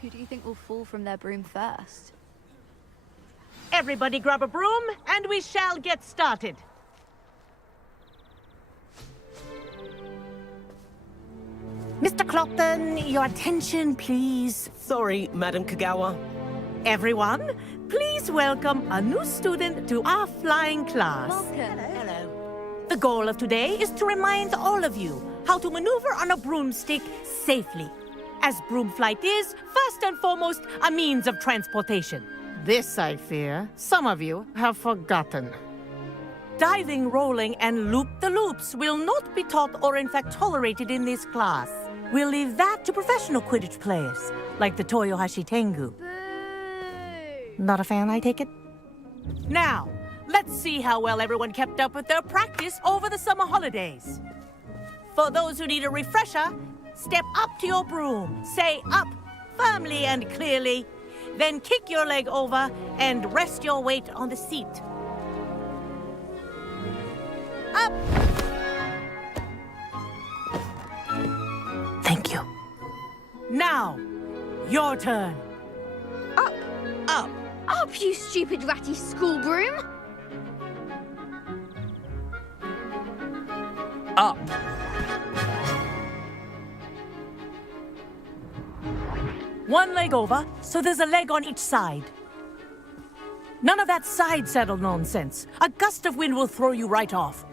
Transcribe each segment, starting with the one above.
Who do you think will fall from their broom first? Everybody grab a broom, and we shall get started. Mr. Clopton, your attention, please. Sorry, Madam Kagawa. Everyone, please welcome a new student to our flying class. Welcome. Hello. The goal of today is to remind all of you how to maneuver on a broomstick safely, as broom flight is, first and foremost, a means of transportation. This, I fear, some of you have forgotten. Diving, rolling, and loop-the-loops will not be taught or in fact tolerated in this class. We'll leave that to professional Quidditch players, like the Toyohashi Tengu. Boo! Not a fan, I take it? Now, let's see how well everyone kept up with their practice over the summer holidays. For those who need a refresher, step up to your broom, say up firmly and clearly, then kick your leg over and rest your weight on the seat. Up! Thank you. Now, your turn. Up! Up! Up, you stupid ratty school broom! Up! One leg over, so there's a leg on each side. None of that side saddle nonsense. A gust of wind will throw you right off.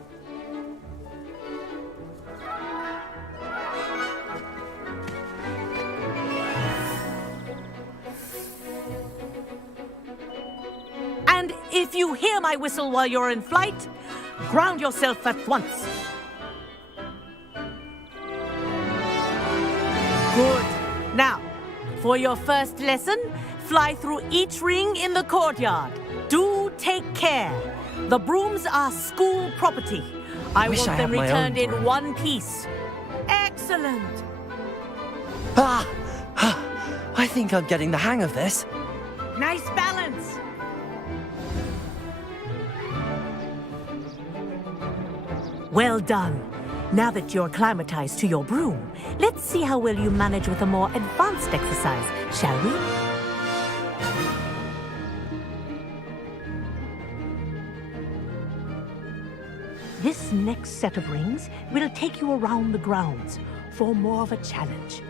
And if you hear my whistle while you're in flight, ground yourself at once. Good. Now, for your first lesson, fly through each ring in the courtyard. Do take care. The brooms are school property. I want them returned in one piece. Excellent. I think I'm getting the hang of this. Nice balance. Well done. Now that you're acclimatized to your broom, let's see how well you manage with a more advanced exercise, shall we? This next set of rings will take you around the grounds for more of a challenge.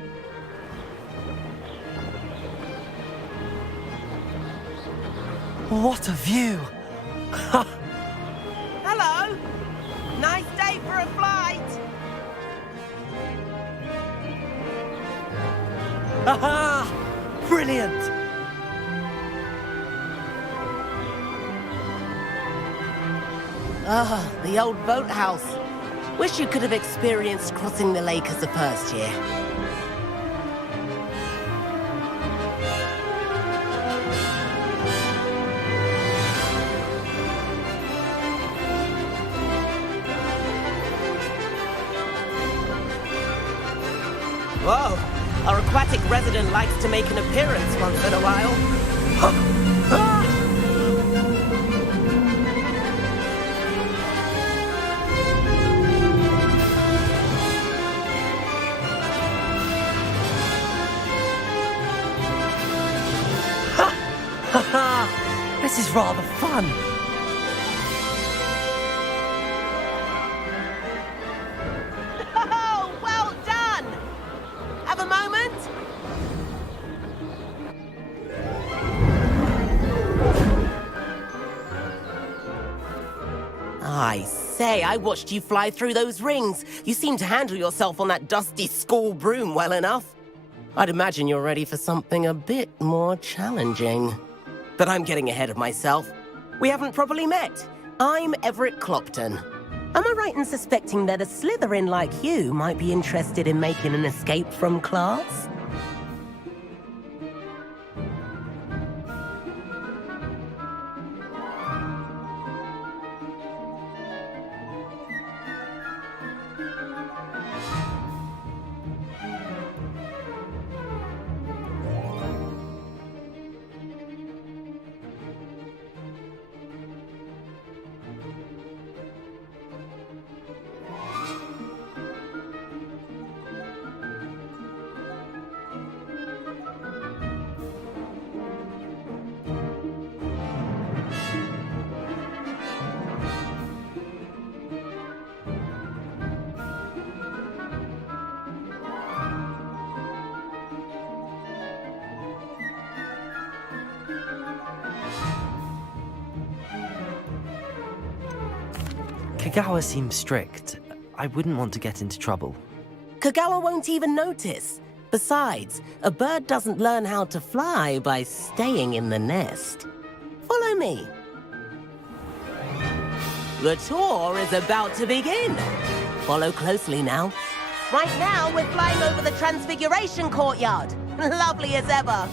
What a view! Hello! Nice day for a flight! Aha! Brilliant! Ah, the old boathouse. Wish you could have experienced crossing the lake as a first year. Whoa! Our aquatic resident likes to make an appearance once in a while. This is rather fun. Oh, well done! Have a moment? I say, I watched you fly through those rings. You seem to handle yourself on that dusty school broom well enough. I'd imagine you're ready for something a bit more challenging. But I'm getting ahead of myself. We haven't properly met. I'm Everett Clopton. Am I right in suspecting that a Slytherin like you might be interested in making an escape from class? Kagawa seems strict. I wouldn't want to get into trouble. Kagawa won't even notice. Besides, a bird doesn't learn how to fly by staying in the nest. Follow me. The tour is about to begin. Follow closely now. Right now, we're flying over the Transfiguration Courtyard. Lovely as ever.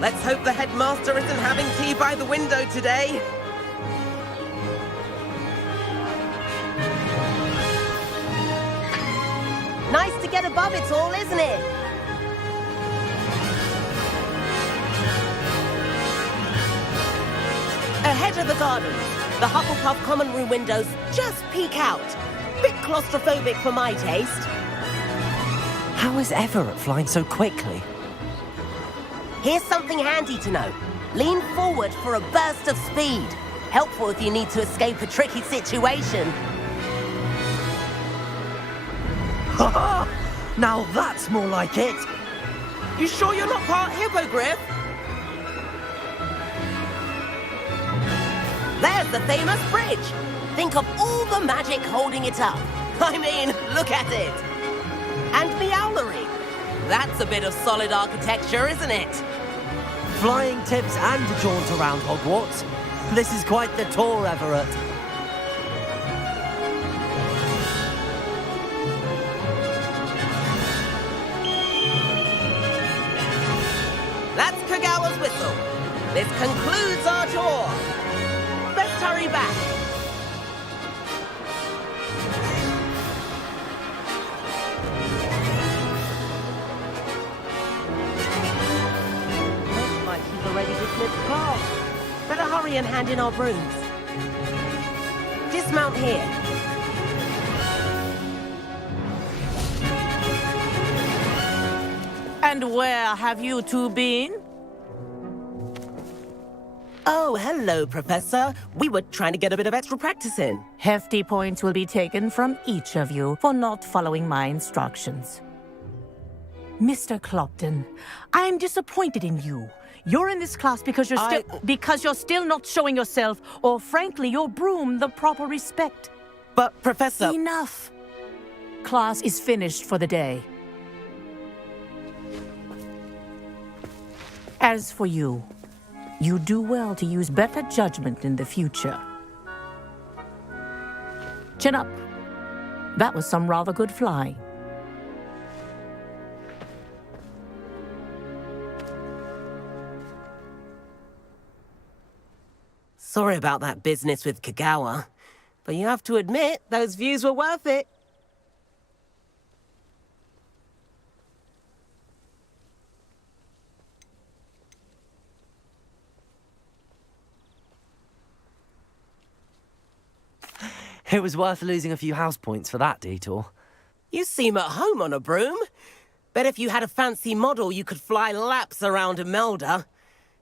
Let's hope the headmaster isn't having tea by the window today. Nice to get above it all, isn't it? Ahead of the gardens, the Hufflepuff common room windows just peek out. Bit claustrophobic for my taste. How is Everett flying so quickly? Here's something handy to know. Lean forward for a burst of speed. Helpful if you need to escape a tricky situation. Ha! Now that's more like it! You sure you're not part hippogriff? There's the famous bridge. Think of all the magic holding it up. I mean, look at it. And the owlery. That's a bit of solid architecture, isn't it? Flying tips and a jaunt around Hogwarts. This is quite the tour, Everett. That's Kagawa's whistle. This concludes our tour. Let's hurry back. Looks like he's already dismissed class. Better hurry and hand in our brooms. Dismount here. And where have you two been? Oh, hello, Professor. We were trying to get a bit of extra practice in. Hefty points will be taken from each of you for not following my instructions. Mr. Clopton, I'm disappointed in you. You're in this class because you're still not showing yourself, or frankly, your broom the proper respect. But, Professor... Enough. Class is finished for the day. As for you, you do well to use better judgment in the future. Chin up. That was some rather good flying. Sorry about that business with Kagawa, but you have to admit, those views were worth it. It was worth losing a few house points for that detour. You seem at home on a broom. Bet if you had a fancy model, you could fly laps around Imelda.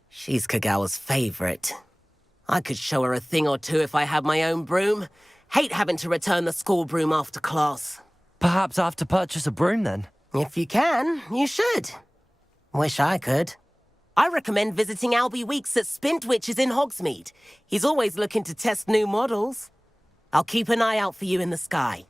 She's Kagawa's favorite. I could show her a thing or two if I had my own broom. Hate having to return the school broom after class. Perhaps I have to purchase a broom then. If you can, you should. Wish I could. I recommend visiting Albie Weeks at Spintwitches in Hogsmeade. He's always looking to test new models. I'll keep an eye out for you in the sky.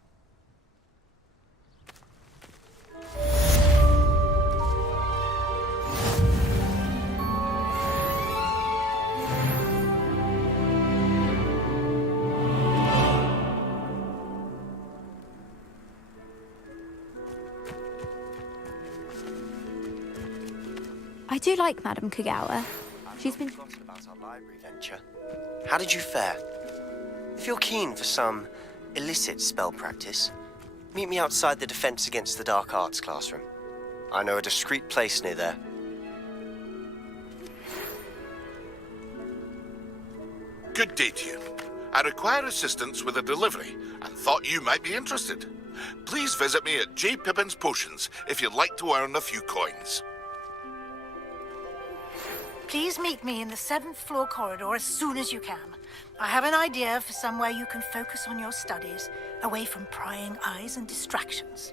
I do like Madame Kagawa. She's been... Forgotten about our library venture. How did you fare? If you're keen for some illicit spell practice, meet me outside the Defense Against the Dark Arts classroom. I know a discreet place near there. Good day to you. I require assistance with a delivery and thought you might be interested. Please visit me at J. Pippin's Potions if you'd like to earn a few coins. Please meet me in the 7th floor corridor as soon as you can. I have an idea for somewhere you can focus on your studies, away from prying eyes and distractions.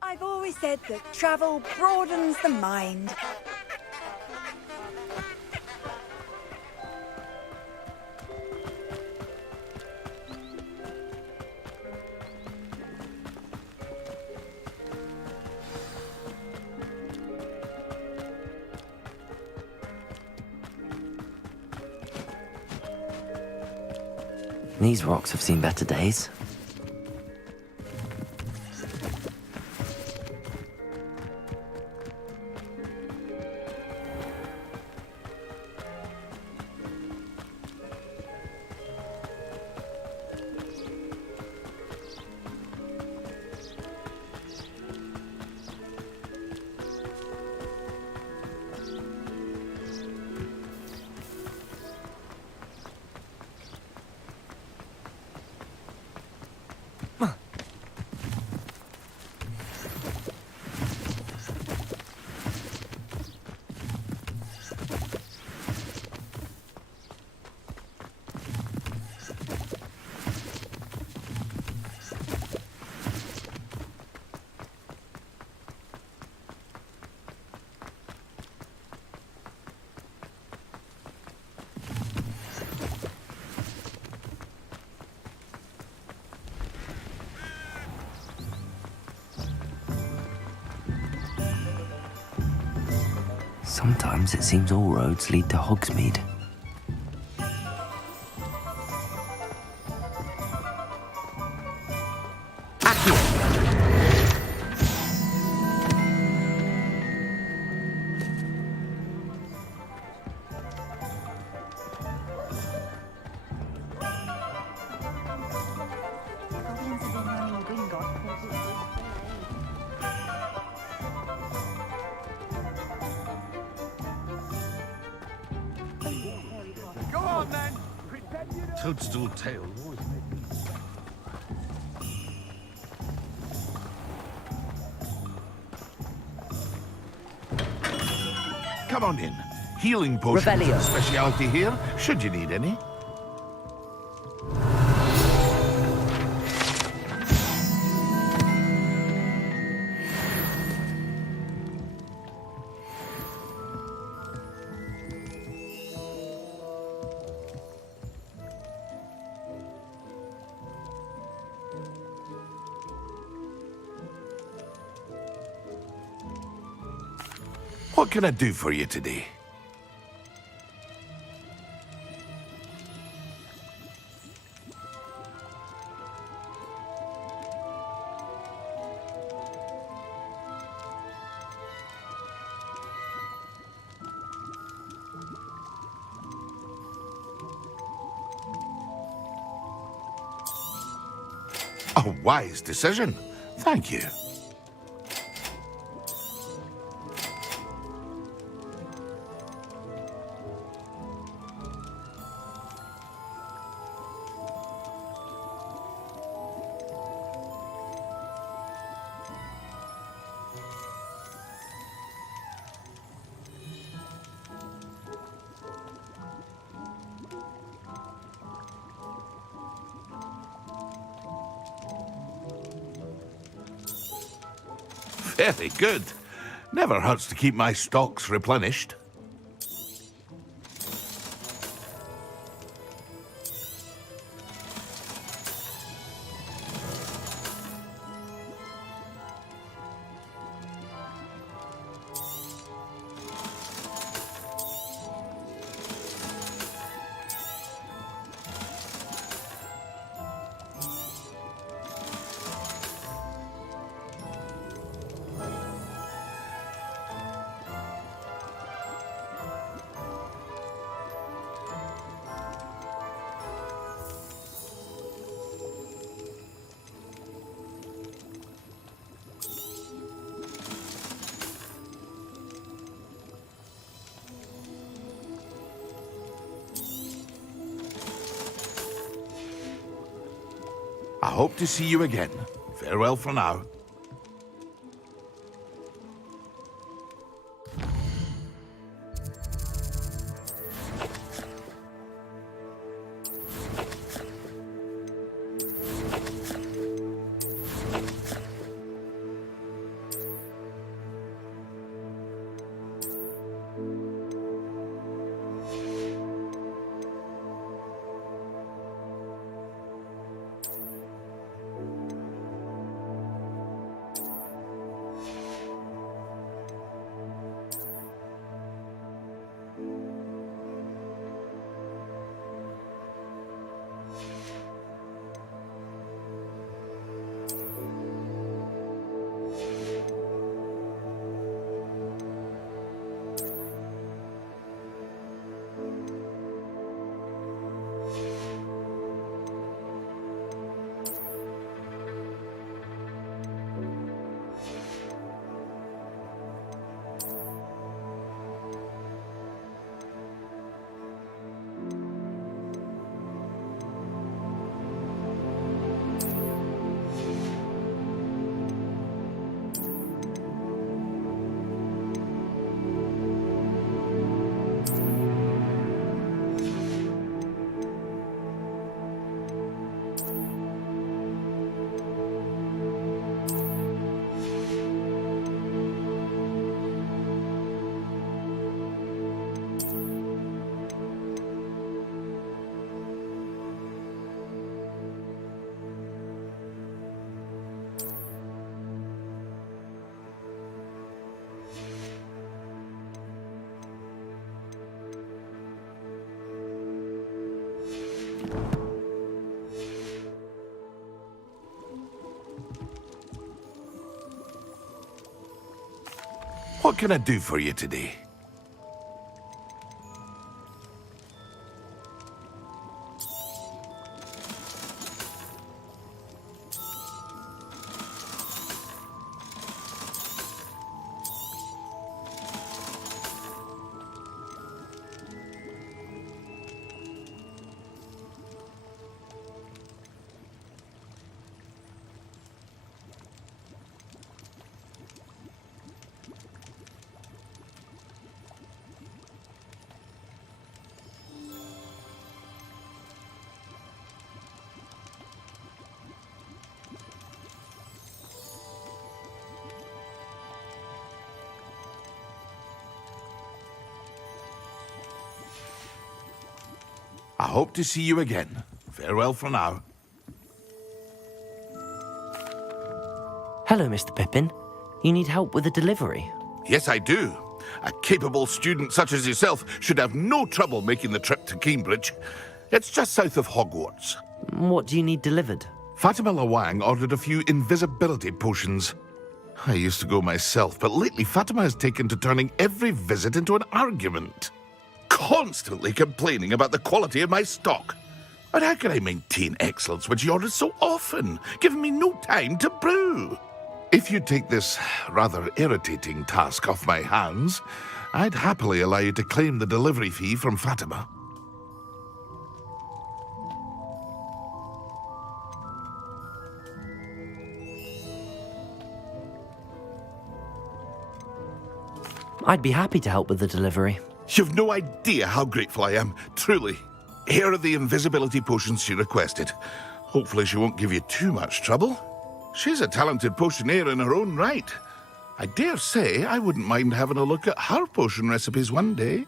I've always said that travel broadens the mind. These rocks have seen better days. Sometimes it seems all roads lead to Hogsmeade. Toadstool tail always made me. Come on in. Healing potions is a specialty here, should you need any. What can I do for you today? A wise decision. Thank you. Very good. Never hurts to keep my stocks replenished. I hope to see you again. Farewell for now. What can I do for you today? I hope to see you again. Farewell for now. Hello, Mr. Pippin. You need help with a delivery? Yes, I do. A capable student such as yourself should have no trouble making the trip to Cambridge. It's just south of Hogwarts. What do you need delivered? Fatima Lawang ordered a few invisibility potions. I used to go myself, but lately Fatima has taken to turning every visit into an argument. Constantly complaining about the quality of my stock. But how can I maintain excellence when she orders so often, giving me no time to brew? If you take this rather irritating task off my hands, I'd happily allow you to claim the delivery fee from Fatima. I'd be happy to help with the delivery. You've no idea how grateful I am, truly. Here are the invisibility potions she requested. Hopefully she won't give you too much trouble. She's a talented potioneer in her own right. I dare say I wouldn't mind having a look at her potion recipes one day.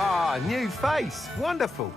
Ah, new face. Wonderful.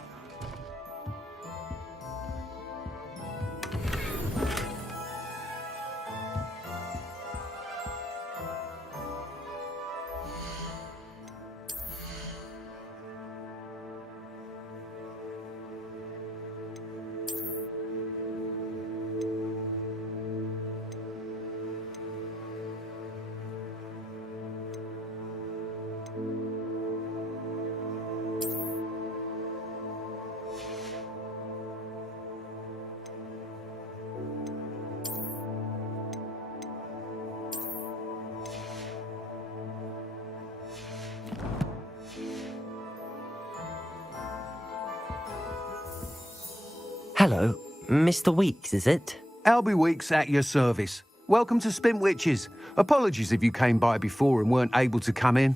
Hello, Mr. Weeks, is it? Albie Weeks at your service. Welcome to Spintwitches. Apologies if you came by before and weren't able to come in.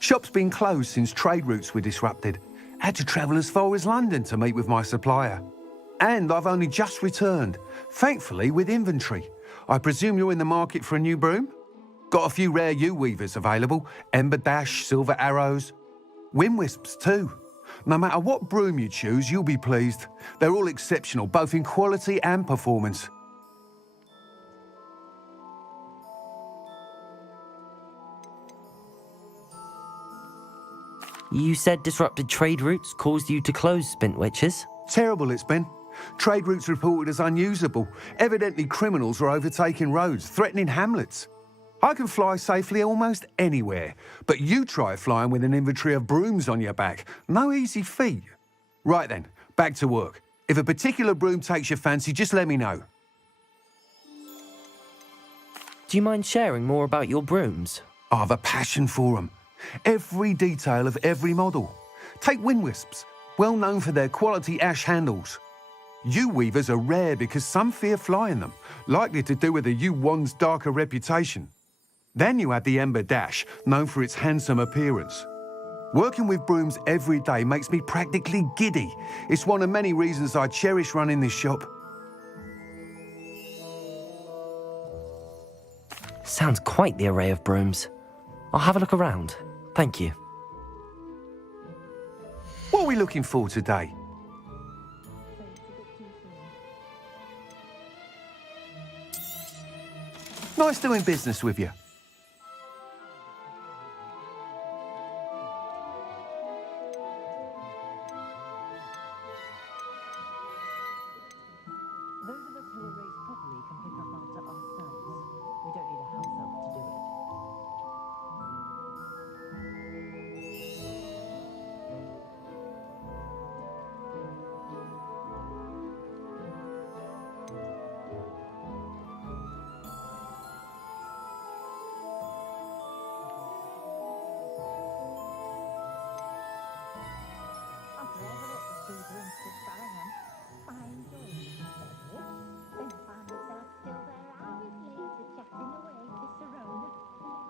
Shop's been closed since trade routes were disrupted. Had to travel as far as London to meet with my supplier. And I've only just returned, thankfully with inventory. I presume you're in the market for a new broom? Got a few rare U-weavers available, Ember Dash, Silver Arrows, Wind Wisps too. No matter what broom you choose, you'll be pleased. They're all exceptional, both in quality and performance. You said disrupted trade routes caused you to close Spintwitches? Terrible it's been. Trade routes reported as unusable. Evidently criminals are overtaking roads, threatening hamlets. I can fly safely almost anywhere, but you try flying with an inventory of brooms on your back. No easy feat. Right then, back to work. If a particular broom takes your fancy, just let me know. Do you mind sharing more about your brooms? I have a passion for them. Every detail of every model. Take Wind Wisps, well known for their quality ash handles. U-weavers are rare because some fear flying them, likely to do with the U-wand's darker reputation. Then you add the Ember Dash, known for its handsome appearance. Working with brooms every day makes me practically giddy. It's one of many reasons I cherish running this shop. Sounds quite the array of brooms. I'll have a look around. Thank you. What are we looking for today? Nice doing business with you. Those of us who were raised properly can pick up after ourselves. We don't need a house elf to do it. After all the lots of school rooms to Bellingham, I enjoyed it. Then I found myself still there hours later chatting away to Serona.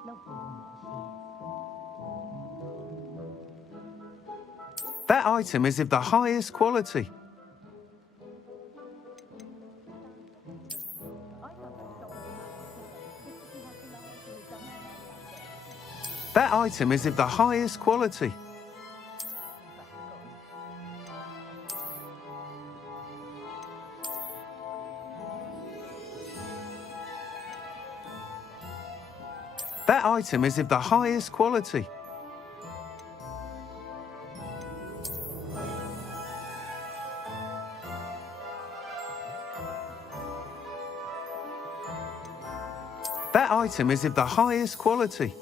Lovely woman she is. That item is of the highest quality. That item is of the highest quality. That item is of the highest quality. That item is of the highest quality.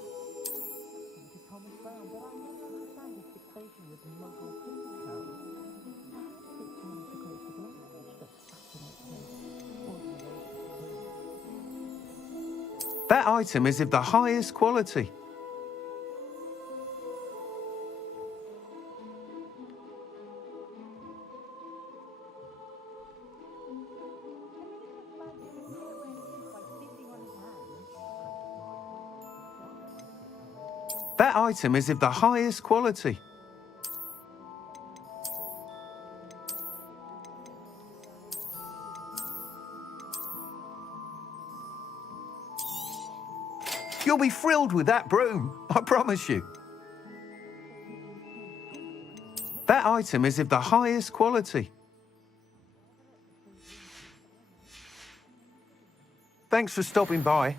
That item is of the highest quality. That item is of the highest quality. You'll be thrilled with that broom, I promise you. That item is of the highest quality. Thanks for stopping by.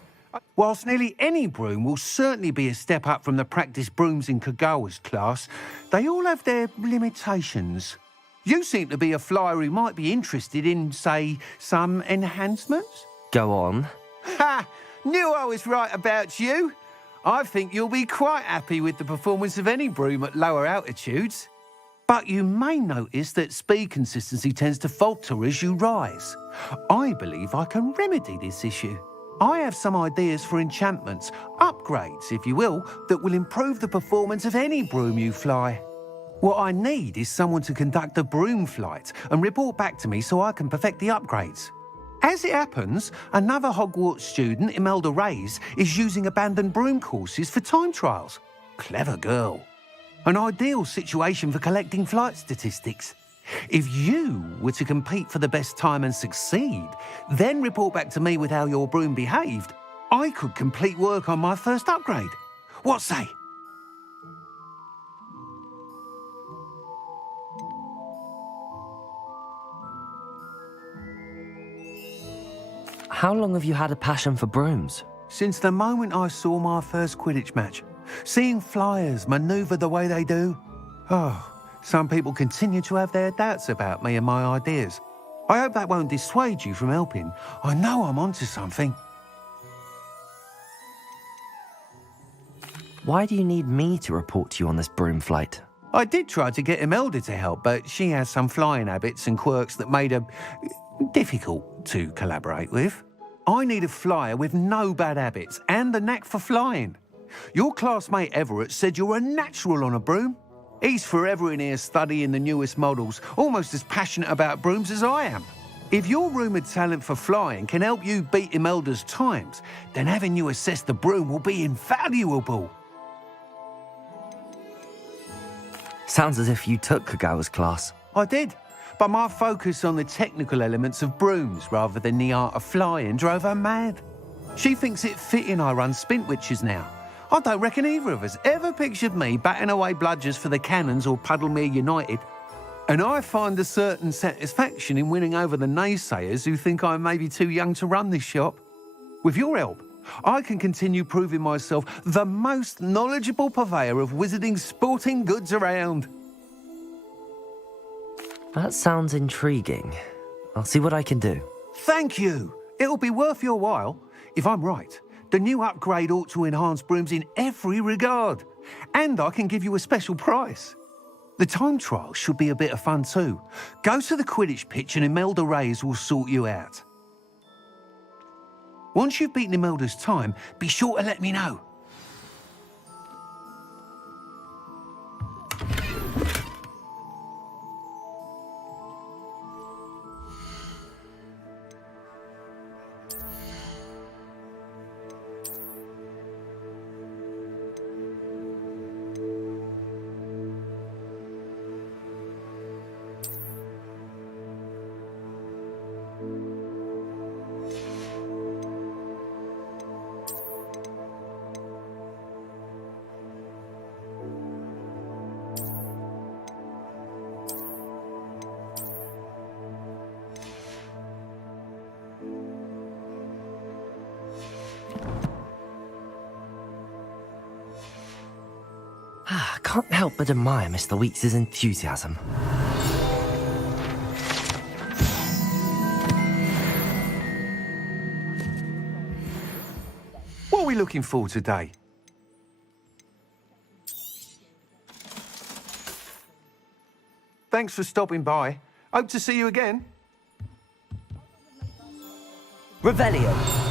Whilst nearly any broom will certainly be a step up from the practice brooms in Kagawa's class, they all have their limitations. You seem to be a flyer who might be interested in, say, some enhancements? Go on. Ha! Knew I was right about you. I think you'll be quite happy with the performance of any broom at lower altitudes. But you may notice that speed consistency tends to falter as you rise. I believe I can remedy this issue. I have some ideas for enchantments, upgrades, if you will, that will improve the performance of any broom you fly. What I need is someone to conduct a broom flight and report back to me so I can perfect the upgrades. As it happens, another Hogwarts student, Imelda Reyes, is using abandoned broom courses for time trials. Clever girl. An ideal situation for collecting flight statistics. If you were to compete for the best time and succeed, then report back to me with how your broom behaved, I could complete work on my first upgrade. What say? How long have you had a passion for brooms? Since the moment I saw my first Quidditch match. Seeing flyers manoeuvre the way they do. Oh, some people continue to have their doubts about me and my ideas. I hope that won't dissuade you from helping. I know I'm onto something. Why do you need me to report to you on this broom flight? I did try to get Imelda to help, but she has some flying habits and quirks that made her difficult to collaborate with. I need a flyer with no bad habits and the knack for flying. Your classmate Everett said you're a natural on a broom. He's forever in here studying the newest models, almost as passionate about brooms as I am. If your rumoured talent for flying can help you beat Imelda's times, then having you assess the broom will be invaluable. Sounds as if you took Kagawa's class. I did, but my focus on the technical elements of brooms rather than the art of flying drove her mad. She thinks it fitting I run Spintwitches now. I don't reckon either of us ever pictured me batting away bludgers for the Cannons or Puddlemere United. And I find a certain satisfaction in winning over the naysayers who think I may be too young to run this shop. With your help, I can continue proving myself the most knowledgeable purveyor of wizarding sporting goods around. That sounds intriguing. I'll see what I can do. Thank you. It'll be worth your while. If I'm right, the new upgrade ought to enhance brooms in every regard. And I can give you a special price. The time trial should be a bit of fun too. Go to the Quidditch pitch and Imelda Reyes will sort you out. Once you've beaten Imelda's time, be sure to let me know. I can't help but admire Mr. Weeks' enthusiasm. What are we looking for today? Thanks for stopping by. Hope to see you again. Revelio.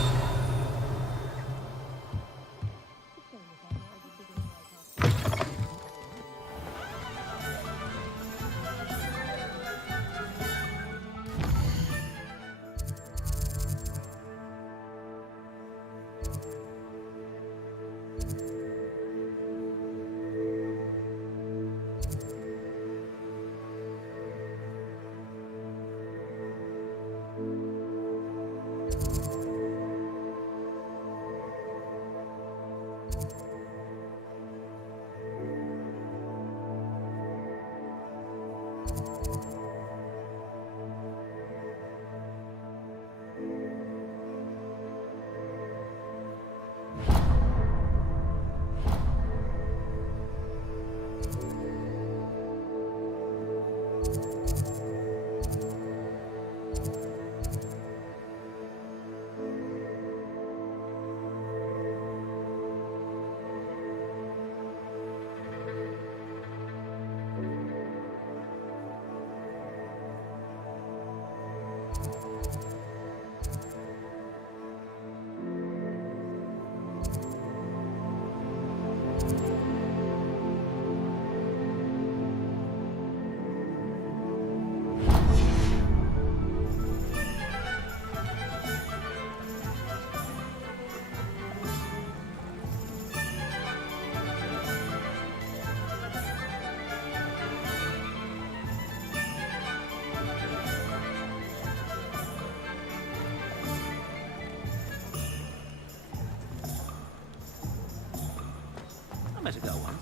Better go on.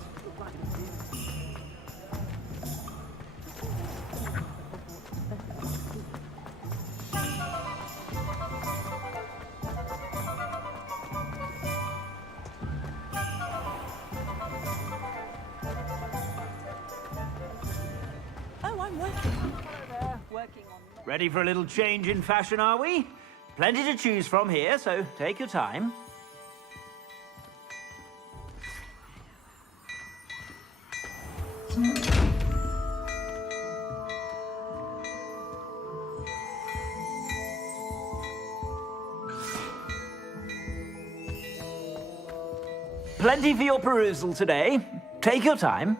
Ready for a little change in fashion, are we? Plenty to choose from here, so take your time. Plenty for your perusal today. Take your time.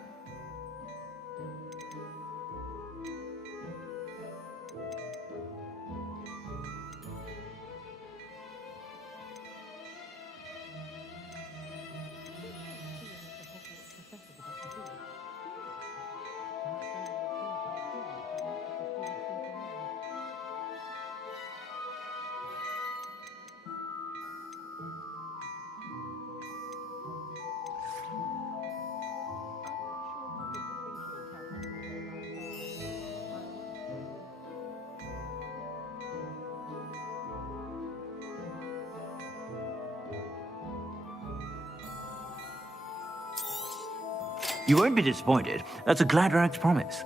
You won't be disappointed. That's a Gladrax promise.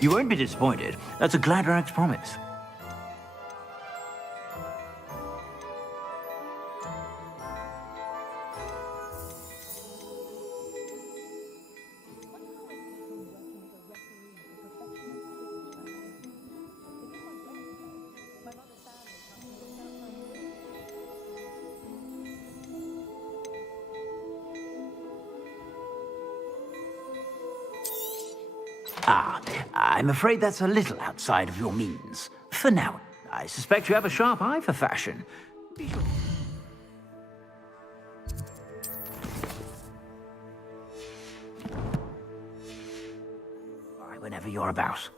You won't be disappointed. That's a Gladrax promise. I'm afraid that's a little outside of your means. For now, I suspect you have a sharp eye for fashion. Be sure. All right, whenever you're about.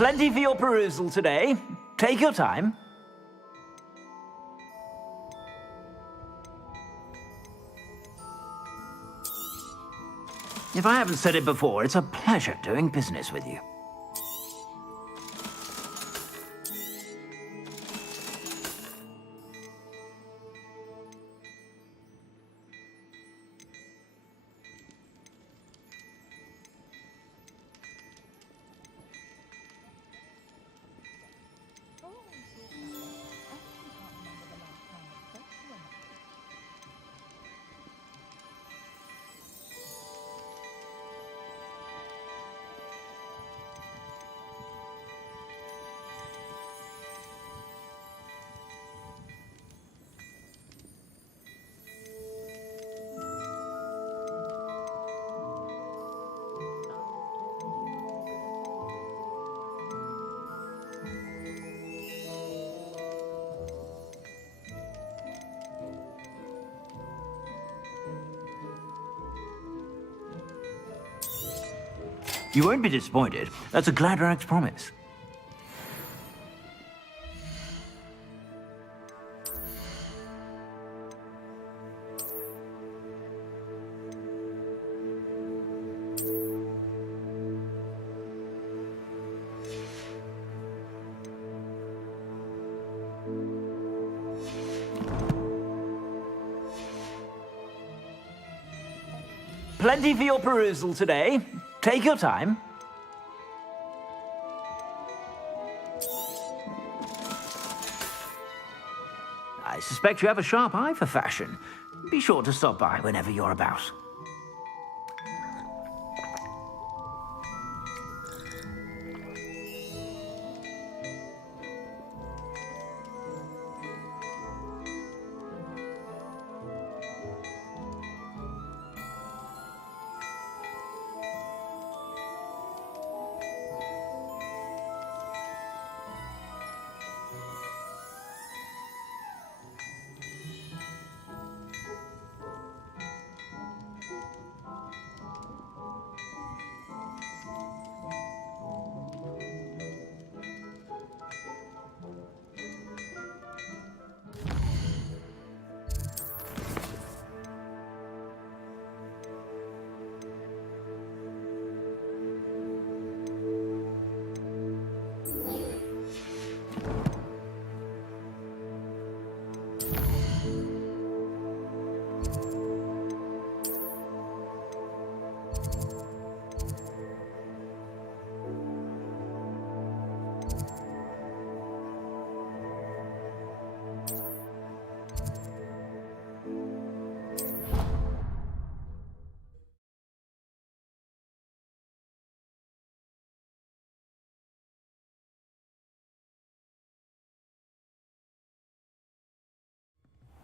Plenty for your perusal today. Take your time. If I haven't said it before, it's a pleasure doing business with you. You won't be disappointed. That's a Gladrax promise. Plenty for your perusal today. Take your time. I suspect you have a sharp eye for fashion. Be sure to stop by whenever you're about.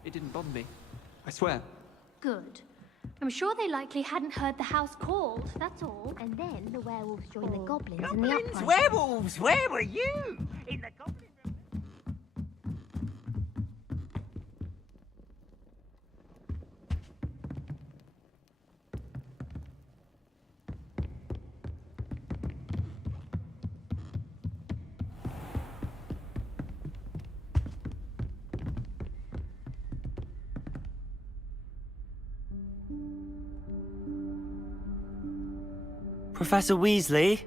It didn't bother me. I swear. Good. I'm sure they likely hadn't heard the house called, that's all. And then the werewolves joined the goblins in the uprising. Werewolves! Where were you? In the goblin... Professor Weasley?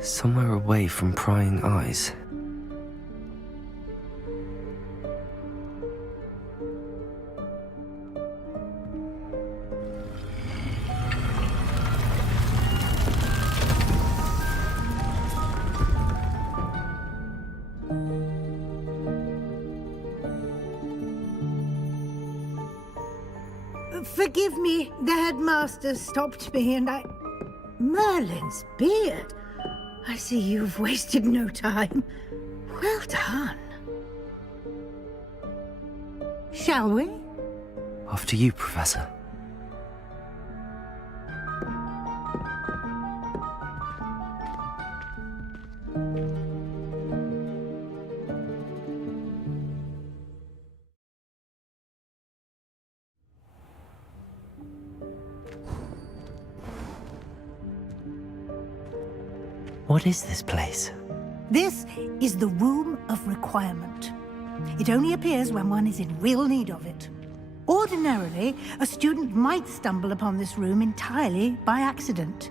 Somewhere away from prying eyes. Forgive me, the headmaster stopped me and I... Merlin's beard. I see you've wasted no time. Well done. Shall we? After you, Professor. What is this place? This is the Room of Requirement. It only appears when one is in real need of it. Ordinarily, a student might stumble upon this room entirely by accident.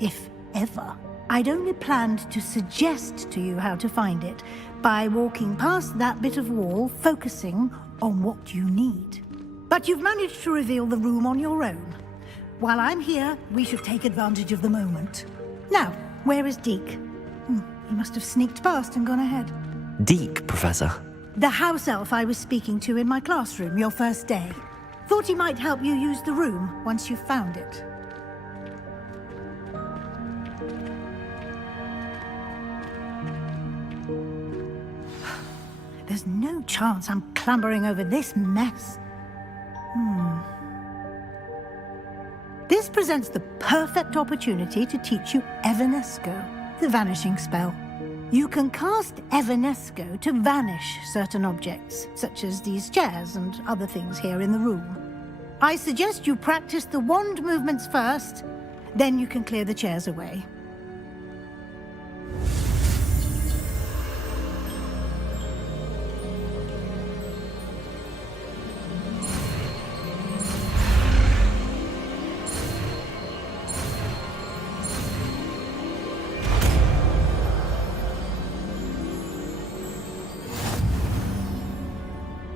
If ever. I'd only planned to suggest to you how to find it by walking past that bit of wall, focusing on what you need. But you've managed to reveal the room on your own. While I'm here, we should take advantage of the moment. Now, where is Deke? He must have sneaked past and gone ahead. Deke, Professor. The house elf I was speaking to in my classroom your first day. Thought he might help you use the room once you've found it. There's no chance I'm clambering over this mess. This presents the perfect opportunity to teach you Evanesco, the vanishing spell. You can cast Evanesco to vanish certain objects, such as these chairs and other things here in the room. I suggest you practice the wand movements first, then you can clear the chairs away.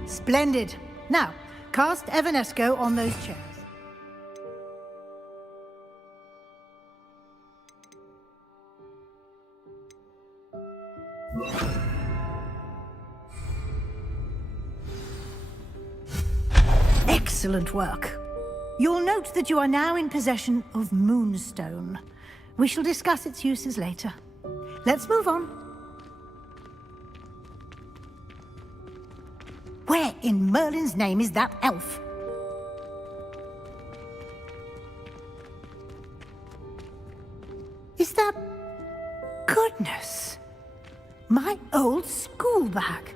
Splendid. Now, cast Evanesco on those chairs. Excellent work. You'll note that you are now in possession of Moonstone. We shall discuss its uses later. Let's move on. Where in Merlin's name is that elf? Is that... Goodness! My old school bag.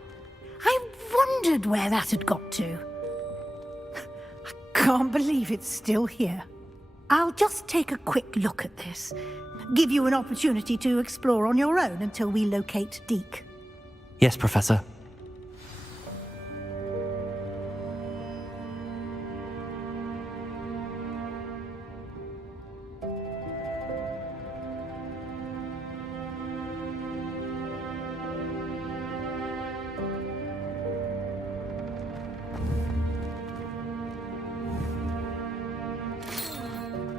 I wondered where that had got to. I can't believe it's still here. I'll just take a quick look at this. Give you an opportunity to explore on your own until we locate Deke. Yes, Professor.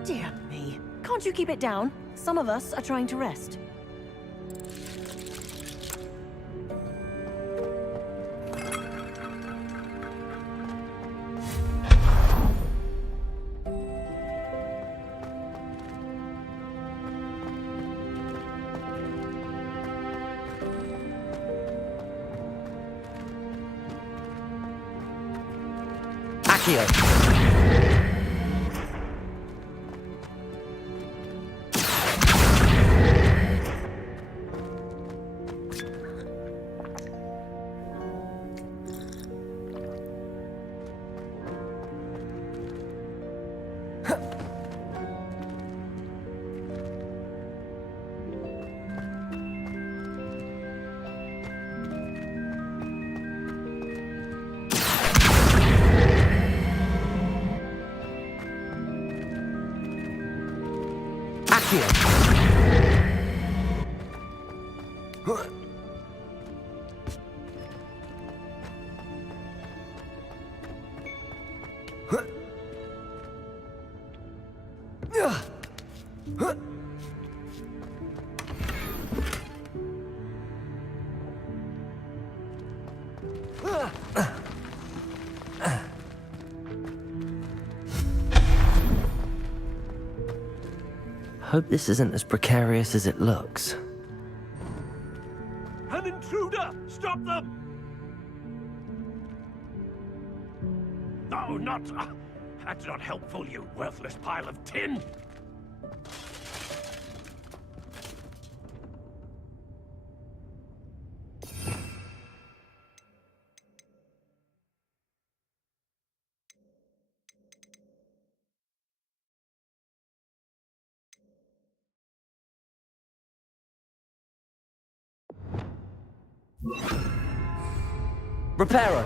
Dear me. Can't you keep it down? Some of us are trying to rest. Accio. Hope this isn't as precarious as it looks. An intruder! Stop them! No, not... that's not helpful, you worthless pile of tin! Repairer!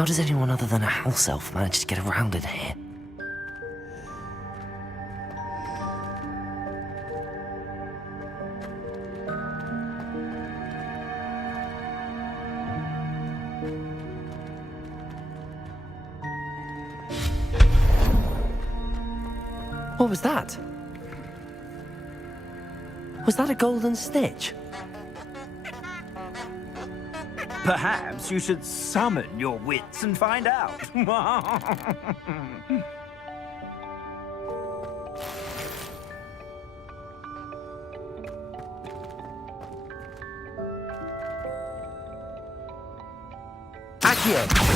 How does anyone other than a house elf manage to get around in here? What was that? Was that a golden stitch? Perhaps you should summon your wits and find out. Accio!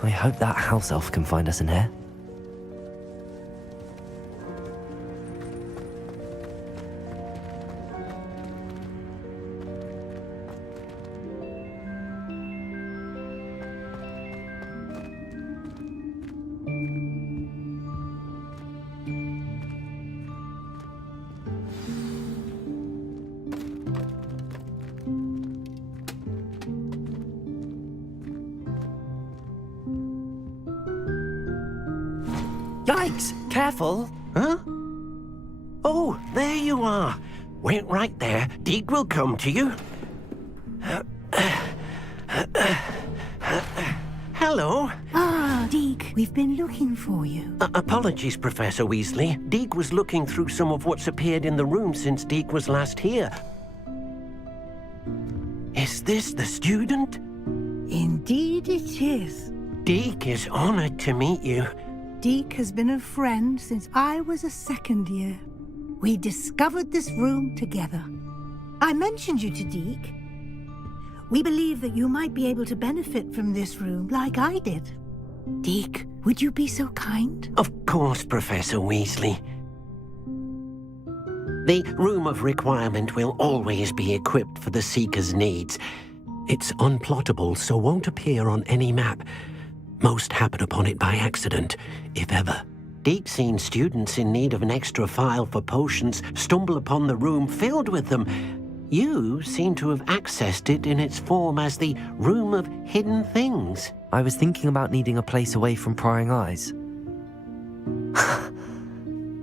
I hope that house elf can find us in here. Yikes! Careful! Huh? Oh, there you are. Wait right there. Deek will come to you. Hello. Ah, Deek, we've been looking for you. Apologies, Professor Weasley. Deek was looking through some of what's appeared in the room since Deek was last here. Is this the student? Indeed it is. Deek is honored to meet you. Deek has been a friend since I was a second year. We discovered this room together. I mentioned you to Deek. We believe that you might be able to benefit from this room like I did. Deek, would you be so kind? Of course, Professor Weasley. The Room of Requirement will always be equipped for the Seeker's needs. It's unplottable, so won't appear on any map. Most happen upon it by accident, if ever. Deek's seen students in need of an extra file for potions stumble upon the room filled with them. You seem to have accessed it in its form as the Room of Hidden Things. I was thinking about needing a place away from prying eyes.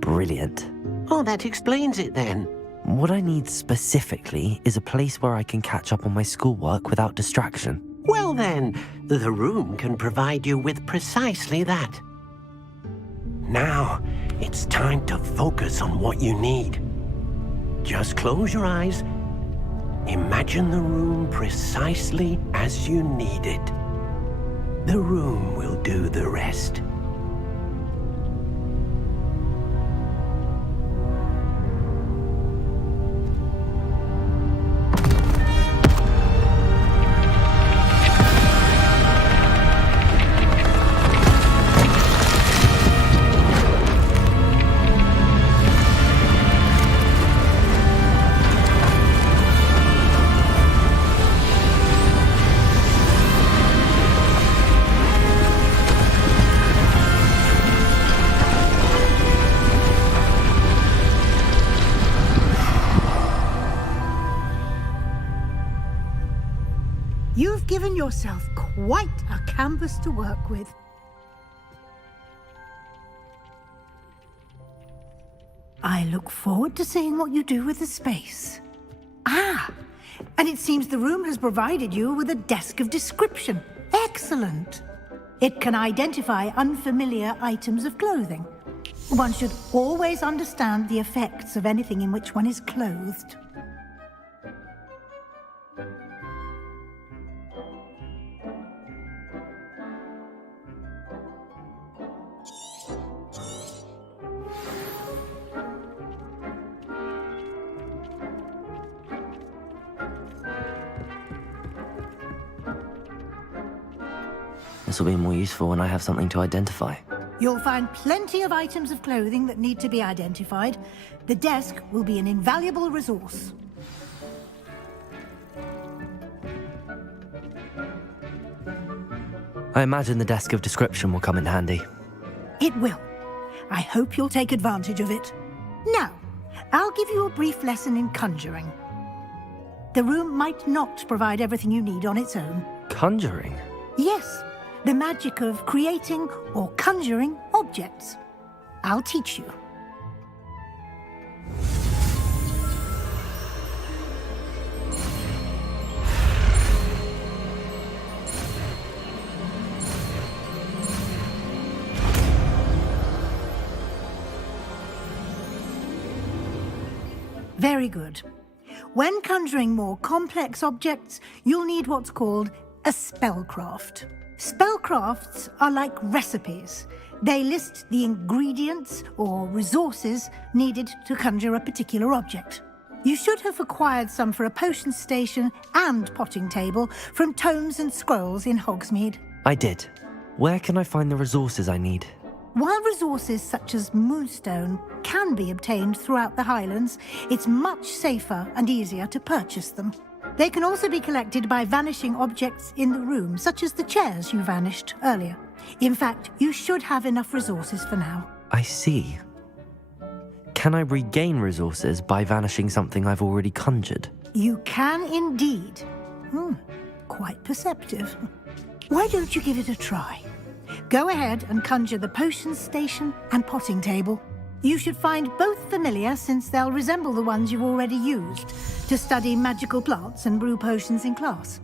Brilliant. Oh, that explains it then. What I need specifically is a place where I can catch up on my schoolwork without distraction. Well then, the room can provide you with precisely that. Now, it's time to focus on what you need. Just close your eyes. Imagine the room precisely as you need it. The room will do the rest. yourself quite a canvas to work with. I look forward to seeing what you do with the space. Ah, and it seems the room has provided you with a desk of description. Excellent. It can identify unfamiliar items of clothing. One should always understand the effects of anything in which one is clothed. This will be more useful when I have something to identify. You'll find plenty of items of clothing that need to be identified. The desk will be an invaluable resource. I imagine the desk of description will come in handy. It will. I hope you'll take advantage of it. Now, I'll give you a brief lesson in conjuring. The room might not provide everything you need on its own. Conjuring? Yes, the magic of creating or conjuring objects. I'll teach you. Very good. When conjuring more complex objects, you'll need what's called a spellcraft. Spellcrafts are like recipes. They list the ingredients or resources needed to conjure a particular object. You should have acquired some for a potion station and potting table from tomes and scrolls in Hogsmeade. I did. Where can I find the resources I need? While resources such as moonstone can be obtained throughout the Highlands, it's much safer and easier to purchase them. They can also be collected by vanishing objects in the room, such as the chairs you vanished earlier. In fact, you should have enough resources for now. I see. Can I regain resources by vanishing something I've already conjured? You can indeed. Quite perceptive. Why don't you give it a try? Go ahead and conjure the potion station and potting table. You should find both familiar, since they'll resemble the ones you've already used to study magical plants and brew potions in class.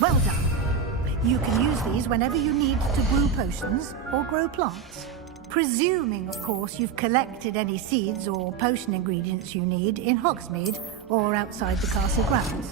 Well done. You can use these whenever you need to brew potions or grow plants. Presuming, of course, you've collected any seeds or potion ingredients you need in Hogsmeade or outside the castle grounds.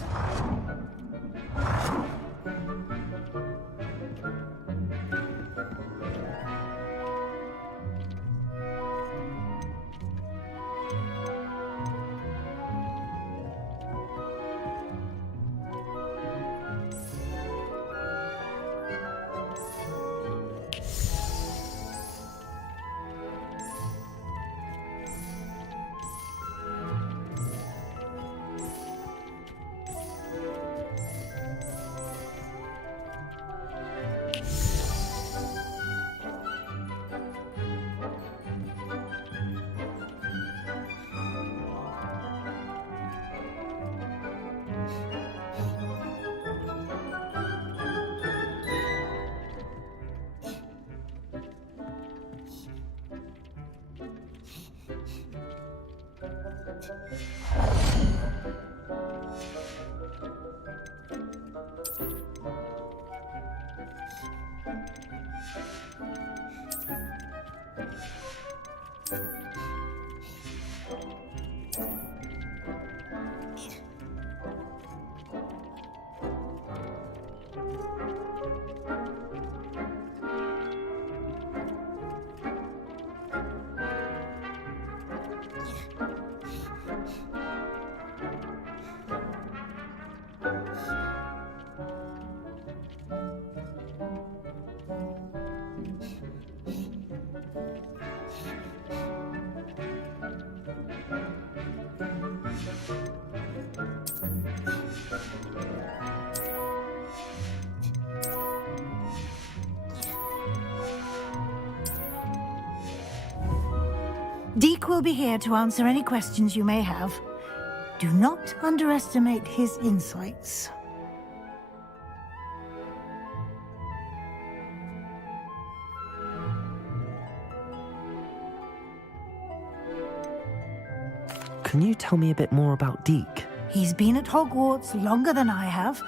Deke will be here to answer any questions you may have. Do not underestimate his insights. Can you tell me a bit more about Deke? He's been at Hogwarts longer than I have,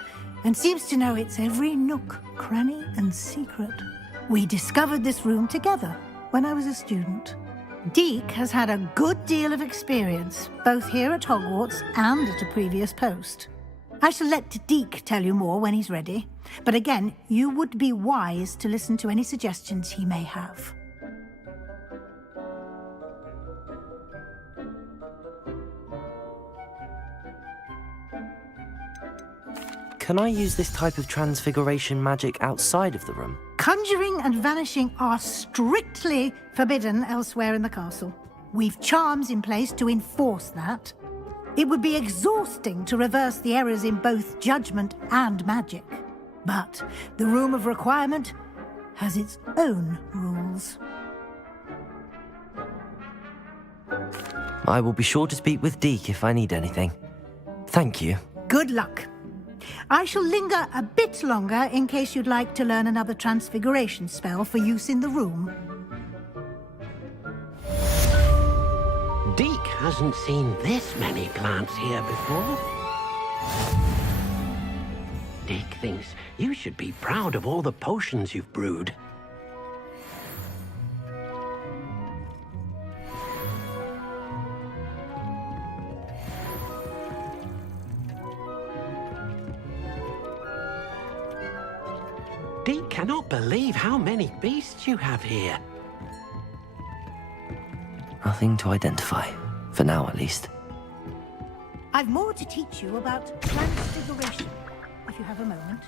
and seems to know its every nook, cranny, and secret. We discovered this room together when I was a student. Deke has had a good deal of experience, both here at Hogwarts and at a previous post. I shall let Deke tell you more when he's ready, but again, you would be wise to listen to any suggestions he may have. Can I use this type of transfiguration magic outside of the room? Conjuring and vanishing are strictly forbidden elsewhere in the castle. We've charms in place to enforce that. It would be exhausting to reverse the errors in both judgment and magic. But the Room of Requirement has its own rules. I will be sure to speak with Deke if I need anything. Thank you. Good luck. I shall linger a bit longer in case you'd like to learn another transfiguration spell for use in the room. Deke hasn't seen this many plants here before. Deke thinks you should be proud of all the potions you've brewed. Deke cannot believe how many beasts you have here. Nothing to identify, for now at least. I've more to teach you about transfiguration, if you have a moment.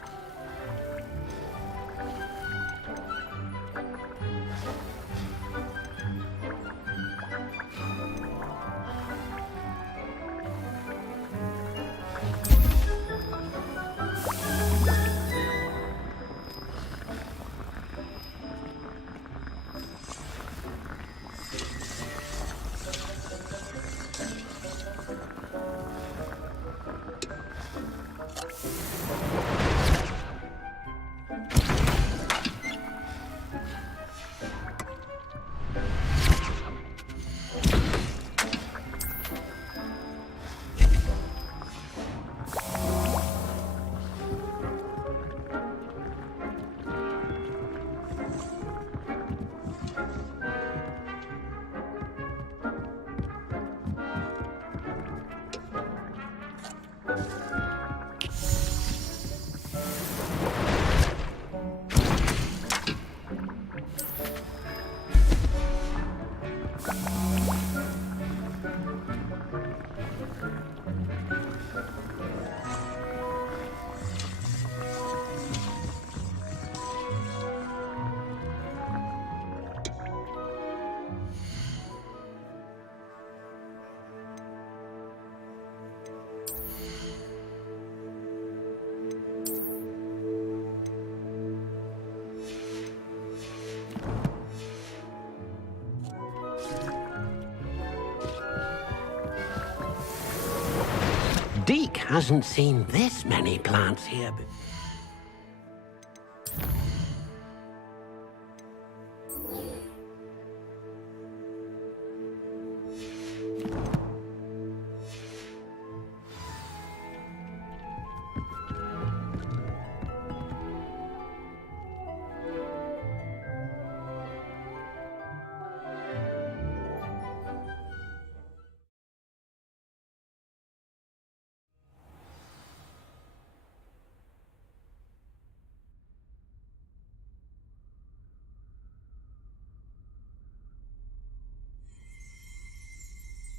hasn't seen this many plants here before.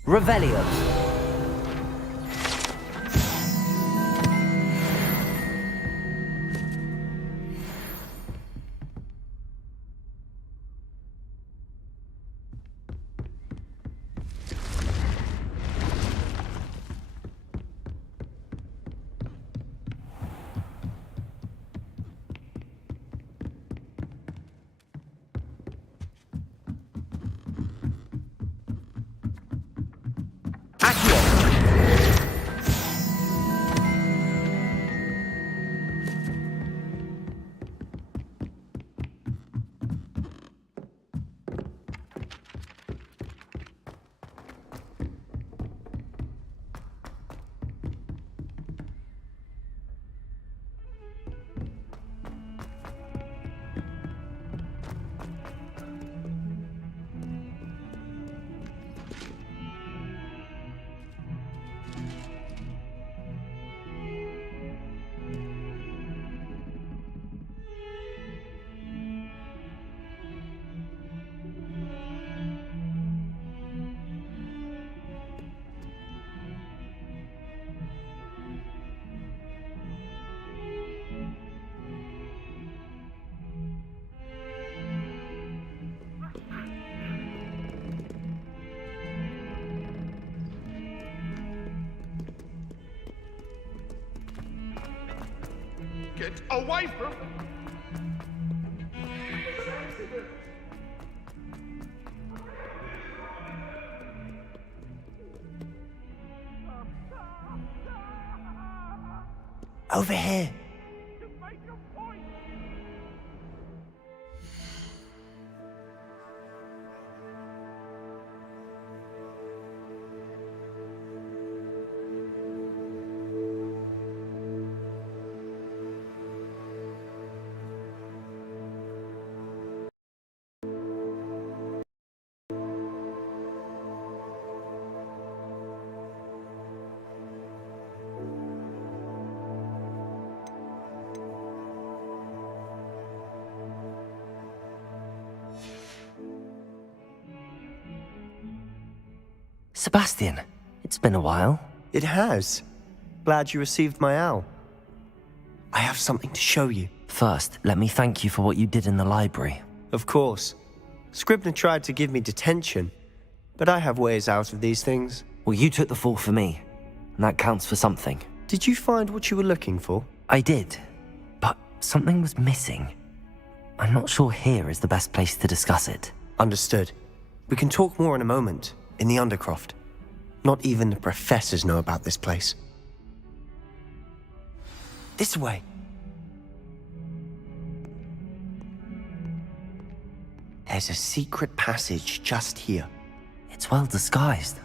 Revelio. Get away from... Over here. Sebastian, it's been a while. It has. Glad you received my owl. I have something to show you. First, let me thank you for what you did in the library. Of course. Scribner tried to give me detention, but I have ways out of these things. Well, you took the fall for me, and that counts for something. Did you find what you were looking for? I did, but something was missing. I'm not sure here is the best place to discuss it. Understood. We can talk more in a moment, in the Undercroft. Not even the professors know about this place. This way. There's a secret passage just here. It's well disguised.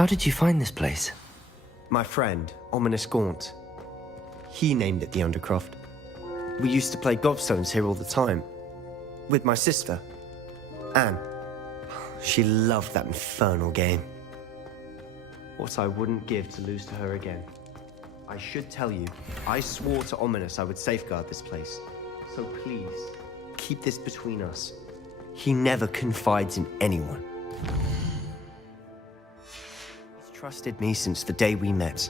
How did you find this place? My friend, Ominous Gaunt. He named it the Undercroft. We used to play gobstones here all the time. With my sister, Anne. She loved that infernal game. What I wouldn't give to lose to her again. I should tell you, I swore to Ominous I would safeguard this place. So please, keep this between us. He never confides in anyone. Trusted me since the day we met.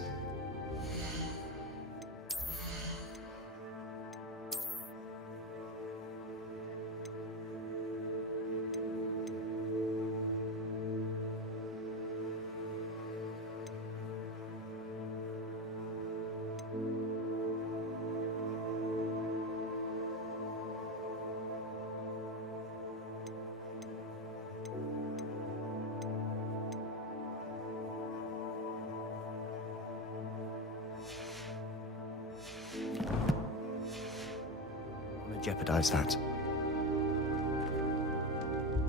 jeopardize that.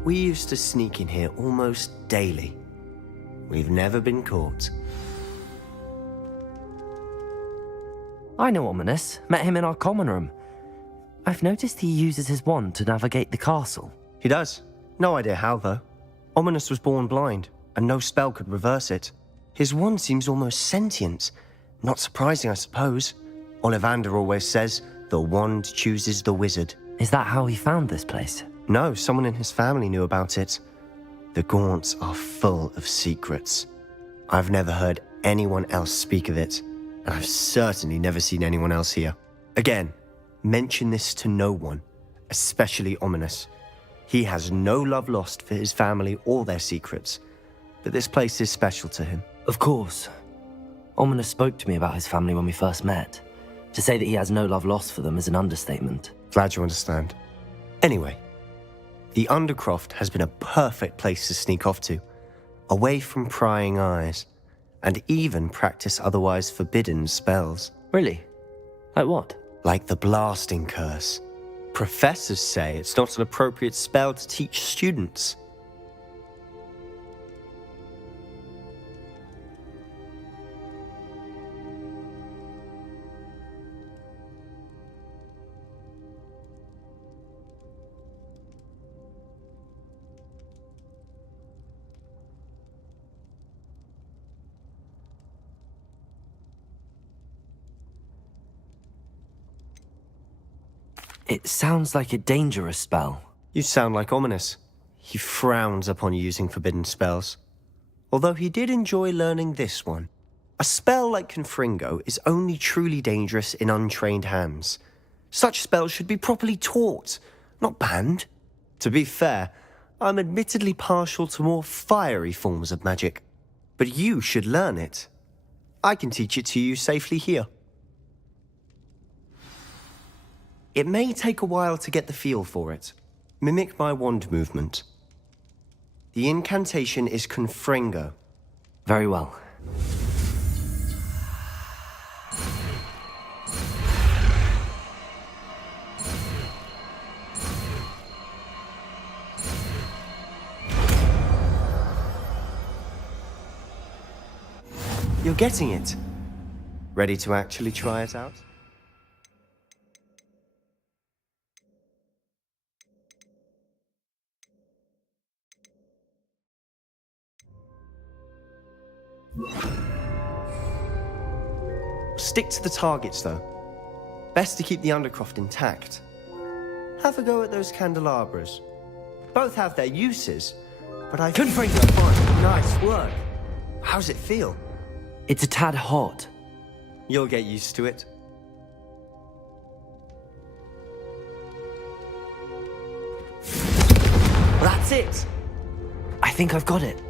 We used to sneak in here almost daily. We've never been caught. I know Ominous. Met him in our common room. I've noticed he uses his wand to navigate the castle. He does. No idea how, though. Ominous was born blind, and no spell could reverse it. His wand seems almost sentient. Not surprising, I suppose. Ollivander always says, the wand chooses the wizard. Is that how he found this place? No, someone in his family knew about it. The Gaunts are full of secrets. I've never heard anyone else speak of it, and I've certainly never seen anyone else here. Again, mention this to no one, especially Ominous. He has no love lost for his family or their secrets, but this place is special to him. Of course. Ominous spoke to me about his family when we first met. To say that he has no love lost for them is an understatement. Glad you understand. Anyway, the Undercroft has been a perfect place to sneak off to, away from prying eyes, and even practice otherwise forbidden spells. Really? Like what? Like the blasting curse. Professors say it's not an appropriate spell to teach students. It sounds like a dangerous spell. You sound like Ominous. He frowns upon using forbidden spells. Although he did enjoy learning this one. A spell like Confringo is only truly dangerous in untrained hands. Such spells should be properly taught, not banned. To be fair, I'm admittedly partial to more fiery forms of magic. But you should learn it. I can teach it to you safely here. It may take a while to get the feel for it. Mimic my wand movement. The incantation is Confringo. Very well. You're getting it. Ready to actually try it out? Stick to the targets, though. Best to keep the Undercroft intact. Have a go at those candelabras. Both have their uses, but I couldn't bring them fine. Nice work. How's it feel? It's a tad hot. You'll get used to it. That's it. I think I've got it.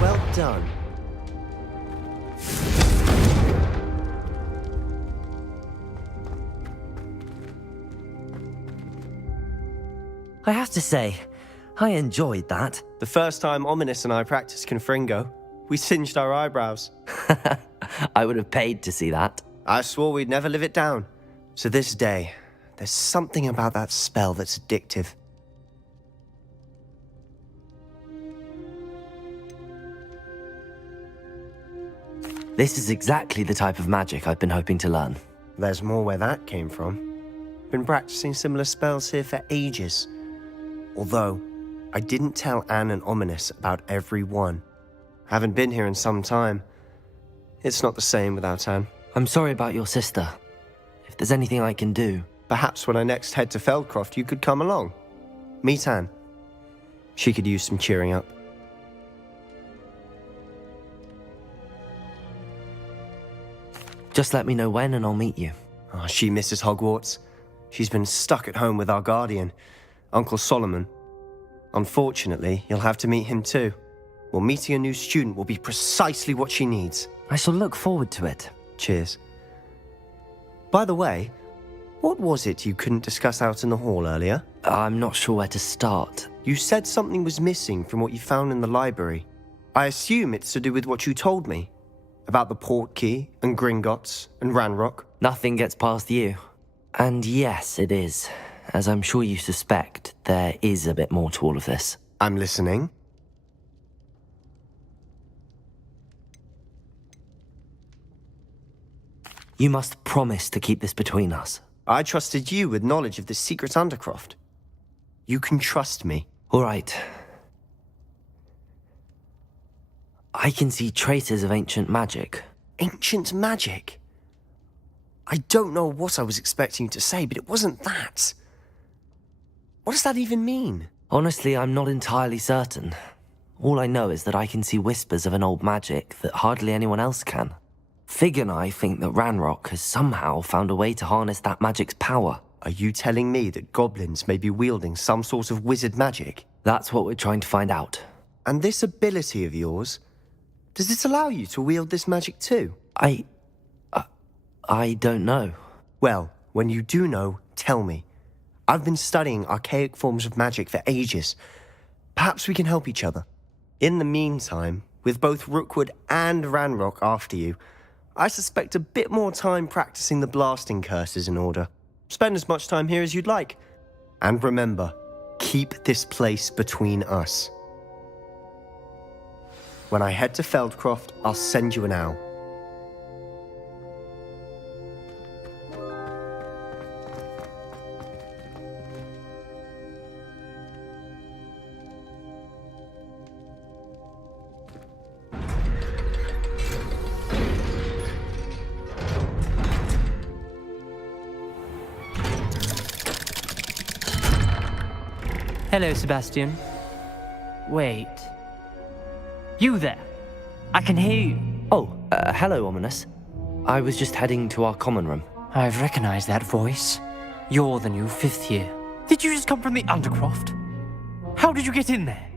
Well done. I have to say, I enjoyed that. The first time Ominous and I practiced Confringo, we singed our eyebrows. I would have paid to see that. I swore we'd never live it down. To this day, there's something about that spell that's addictive. This is exactly the type of magic I've been hoping to learn. There's more where that came from. Been practicing similar spells here for ages. Although, I didn't tell Anne and Ominous about every one. Haven't been here in some time. It's not the same without Anne. I'm sorry about your sister. If there's anything I can do... Perhaps when I next head to Feldcroft, you could come along. Meet Anne. She could use some cheering up. Just let me know when and I'll meet you. Oh, she misses Hogwarts. She's been stuck at home with our guardian, Uncle Solomon. Unfortunately, you'll have to meet him too. Well, meeting a new student will be precisely what she needs. I shall look forward to it. Cheers. By the way, what was it you couldn't discuss out in the hall earlier? I'm not sure where to start. You said something was missing from what you found in the library. I assume it's to do with what you told me. About the Portkey and Gringotts and Ranrock. Nothing gets past you. And yes, it is. As I'm sure you suspect, there is a bit more to all of this. I'm listening. You must promise to keep this between us. I trusted you with knowledge of this secret undercroft. You can trust me. All right. I can see traces of ancient magic. Ancient magic? I don't know what I was expecting you to say, but it wasn't that. What does that even mean? Honestly, I'm not entirely certain. All I know is that I can see whispers of an old magic that hardly anyone else can. Fig and I think that Ranrock has somehow found a way to harness that magic's power. Are you telling me that goblins may be wielding some sort of wizard magic? That's what we're trying to find out. And this ability of yours, does it allow you to wield this magic too? I don't know. Well, when you do know, tell me. I've been studying archaic forms of magic for ages. Perhaps we can help each other. In the meantime, with both Rookwood and Ranrock after you, I suspect a bit more time practicing the blasting curse is in order. Spend as much time here as you'd like. And remember, keep this place between us. When I head to Feldcroft, I'll send you an owl. Hello, Sebastian. Wait. You there? I can hear you. Oh, hello, Ominous. I was just heading to our common room. I've recognized that voice. You're the new 5th year. Did you just come from the Undercroft? How did you get in there?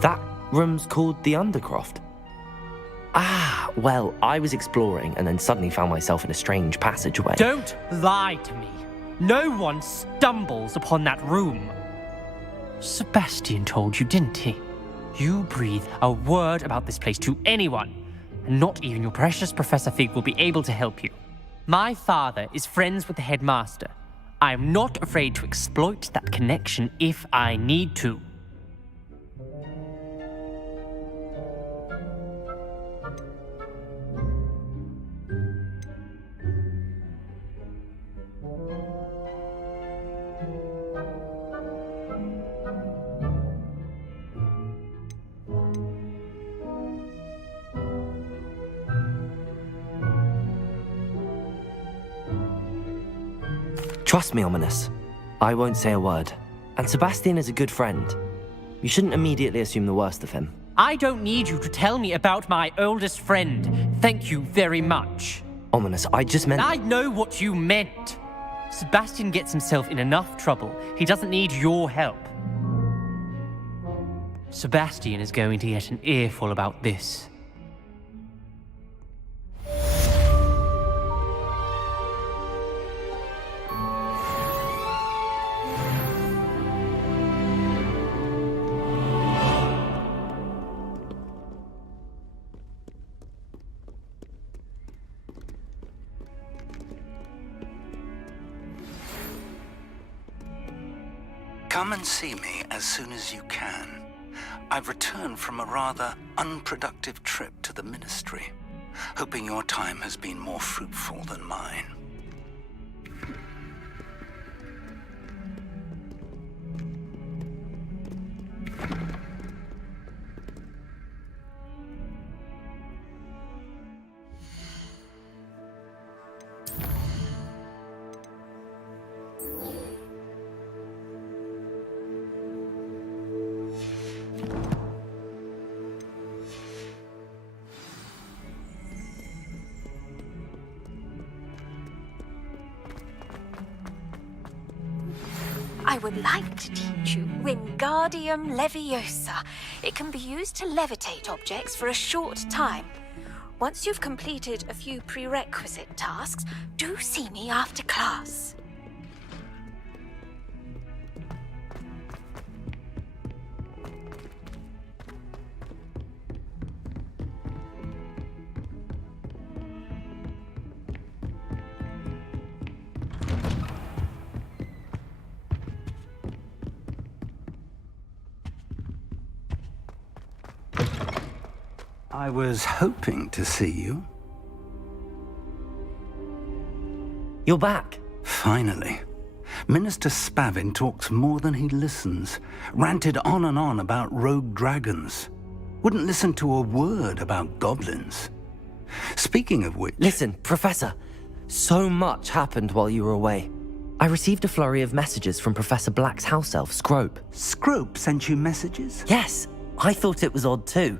That room's called the Undercroft. Ah, well, I was exploring and then suddenly found myself in a strange passageway. Don't lie to me. No one stumbles upon that room. Sebastian told you, didn't he? You breathe a word about this place to anyone, and not even your precious Professor Fig will be able to help you. My father is friends with the headmaster. I am not afraid to exploit that connection if I need to. Trust me, Ominous. I won't say a word. And Sebastian is a good friend. You shouldn't immediately assume the worst of him. I don't need you to tell me about my oldest friend. Thank you very much. Ominous, I just meant... I know what you meant. Sebastian gets himself in enough trouble. He doesn't need your help. Sebastian is going to get an earful about this. Come and see me as soon as you can. I've returned from a rather unproductive trip to the Ministry, hoping your time has been more fruitful than mine. I would like to teach you Wingardium Leviosa. It can be used to levitate objects for a short time. Once you've completed a few prerequisite tasks, do see me after class. I was hoping to see you. You're back. Finally. Minister Spavin talks more than he listens. Ranted on and on about rogue dragons. Wouldn't listen to a word about goblins. Speaking of which... Listen, Professor. So much happened while you were away. I received a flurry of messages from Professor Black's house elf, Scrope. Scrope sent you messages? Yes. I thought it was odd too.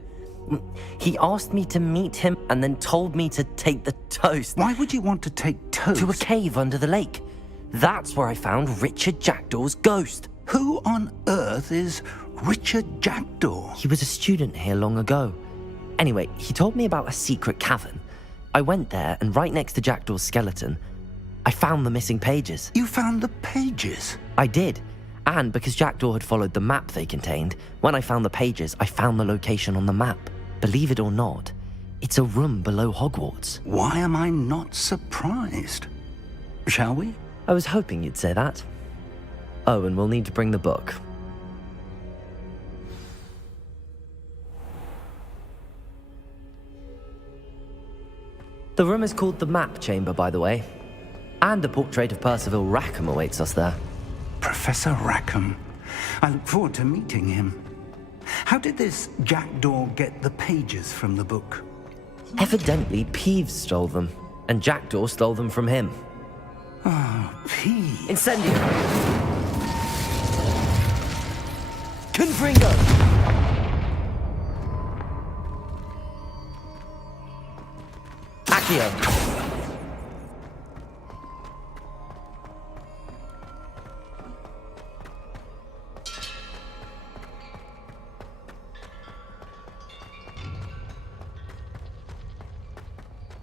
He asked me to meet him and then told me to take the toast. Why would you want to take toast? To a cave under the lake. That's where I found Richard Jackdaw's ghost. Who on earth is Richard Jackdaw? He was a student here long ago. Anyway, he told me about a secret cavern. I went there, and right next to Jackdaw's skeleton, I found the missing pages. You found the pages? I did. And because Jackdaw had followed the map they contained, when I found the pages, I found the location on the map. Believe it or not, it's a room below Hogwarts. Why am I not surprised? Shall we? I was hoping you'd say that. Oh, and we'll need to bring the book. The room is called the Map Chamber, by the way. And a portrait of Percival Rackham awaits us there. Professor Rackham. I look forward to meeting him. How did this Jackdaw get the pages from the book? Evidently, Peeves stole them, and Jackdaw stole them from him. Oh, Peeves. Incendio! Confringo! Accio!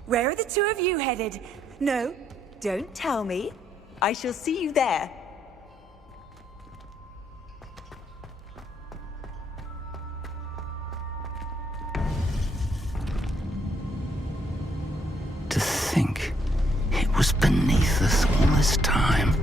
Where are the two of you headed? No, don't tell me. I shall see you there. To think it was beneath us all this time.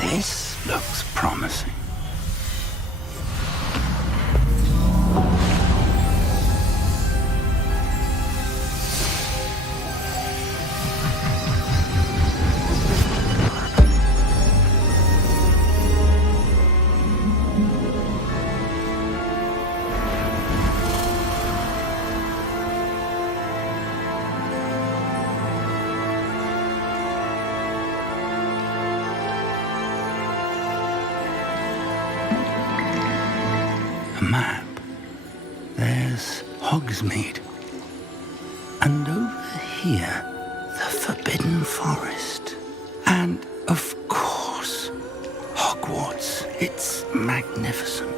This looks promising. A map. There's Hogsmeade. And over here, the Forbidden Forest. And, of course, Hogwarts. It's magnificent.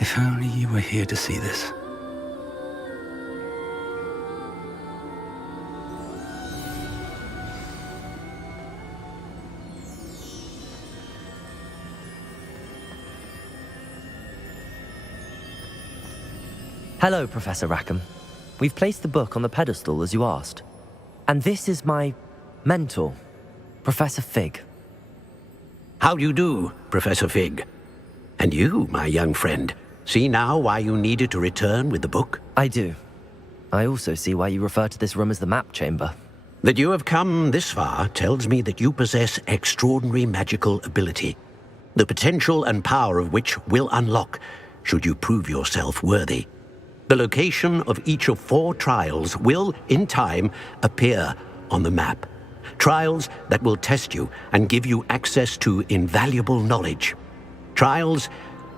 If only you were here to see this. Hello, Professor Rackham. We've placed the book on the pedestal as you asked. And this is my mentor, Professor Fig. How do you do, Professor Fig? And you, my young friend, see now why you needed to return with the book? I do. I also see why you refer to this room as the Map Chamber. That you have come this far tells me that you possess extraordinary magical ability, the potential and power of which will unlock should you prove yourself worthy. The location of each of 4 trials will, in time, appear on the map. Trials that will test you and give you access to invaluable knowledge. Trials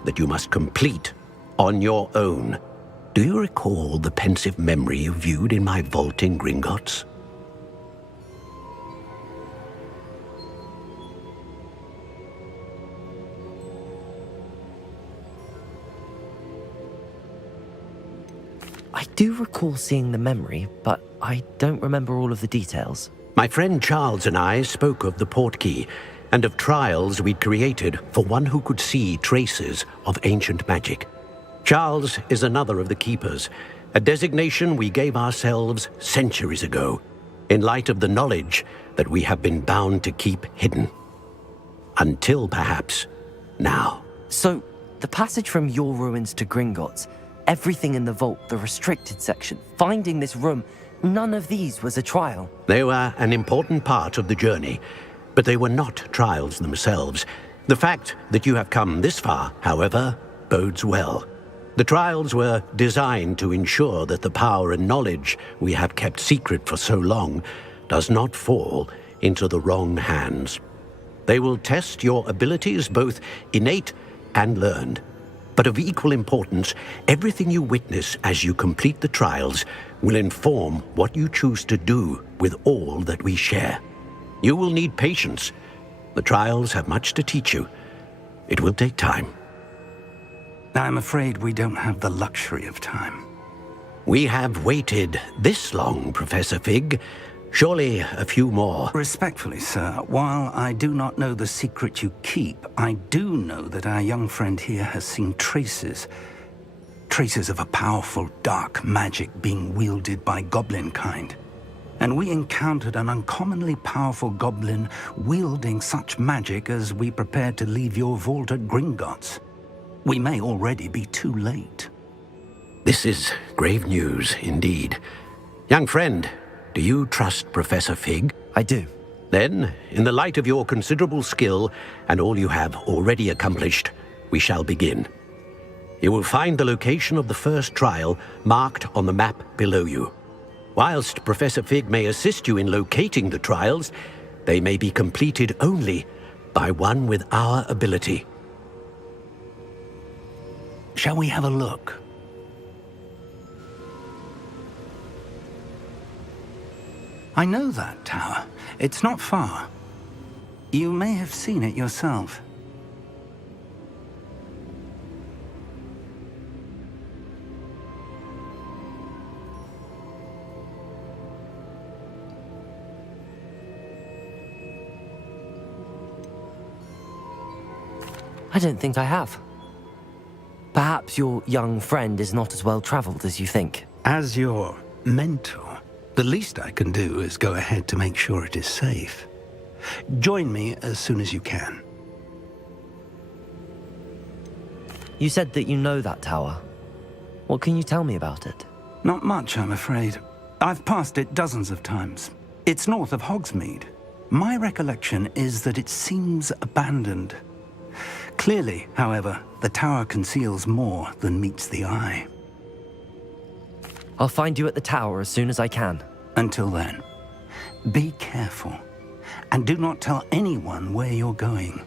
that you must complete on your own. Do you recall the pensive memory you viewed in my vault in Gringotts? I do recall seeing the memory, but I don't remember all of the details. My friend Charles and I spoke of the Portkey and of trials we'd created for one who could see traces of ancient magic. Charles is another of the Keepers, a designation we gave ourselves centuries ago, in light of the knowledge that we have been bound to keep hidden. Until perhaps now. So, the passage from your ruins to Gringotts, everything in the vault, the restricted section, finding this room, none of these was a trial. They were an important part of the journey, but they were not trials themselves. The fact that you have come this far, however, bodes well. The trials were designed to ensure that the power and knowledge we have kept secret for so long does not fall into the wrong hands. They will test your abilities, both innate and learned. But of equal importance, everything you witness as you complete the trials will inform what you choose to do with all that we share. You will need patience. The trials have much to teach you. It will take time. I'm afraid we don't have the luxury of time. We have waited this long, Professor Fig. Surely a few more. Respectfully, sir, while I do not know the secret you keep, I do know that our young friend here has seen traces of a powerful dark magic being wielded by goblin kind. And we encountered an uncommonly powerful goblin wielding such magic as we prepared to leave your vault at Gringotts. We may already be too late. This is grave news indeed. Young friend, do you trust Professor Fig? I do. Then, in the light of your considerable skill and all you have already accomplished, we shall begin. You will find the location of the first trial marked on the map below you. Whilst Professor Fig may assist you in locating the trials, they may be completed only by one with our ability. Shall we have a look? I know that tower. It's not far. You may have seen it yourself. I don't think I have. Perhaps your young friend is not as well traveled as you think. As your mentor, the least I can do is go ahead to make sure it is safe. Join me as soon as you can. You said that you know that tower. What can you tell me about it? Not much, I'm afraid. I've passed it dozens of times. It's north of Hogsmeade. My recollection is that it seems abandoned. Clearly, however, the tower conceals more than meets the eye. I'll find you at the tower as soon as I can. Until then, be careful, and do not tell anyone where you're going.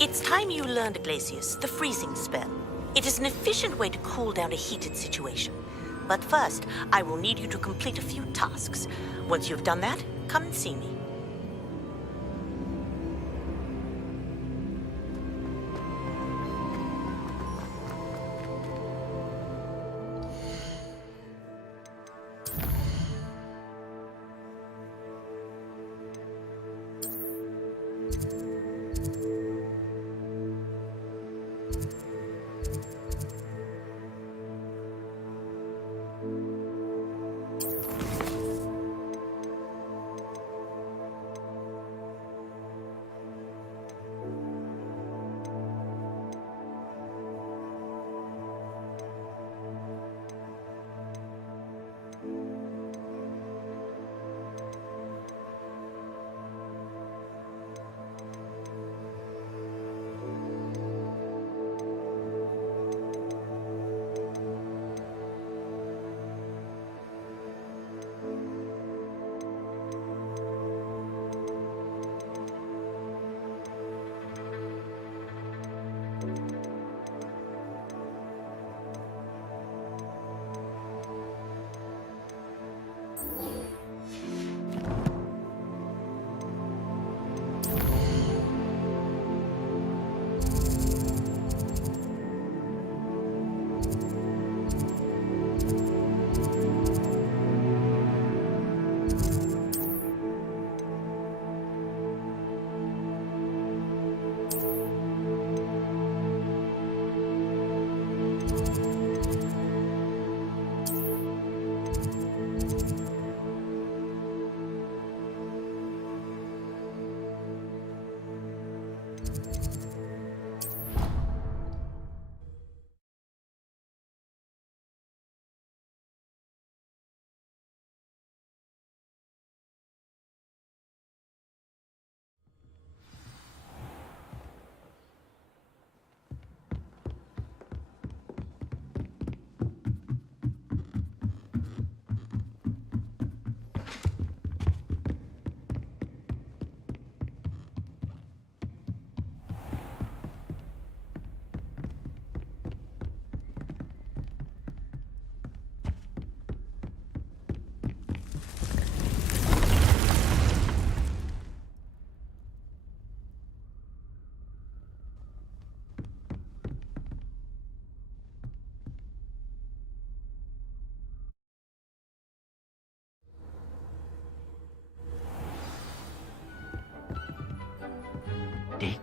It's time you learned, Glacius, the freezing spell. It is an efficient way to cool down a heated situation. But first, I will need you to complete a few tasks. Once you've done that, come and see me.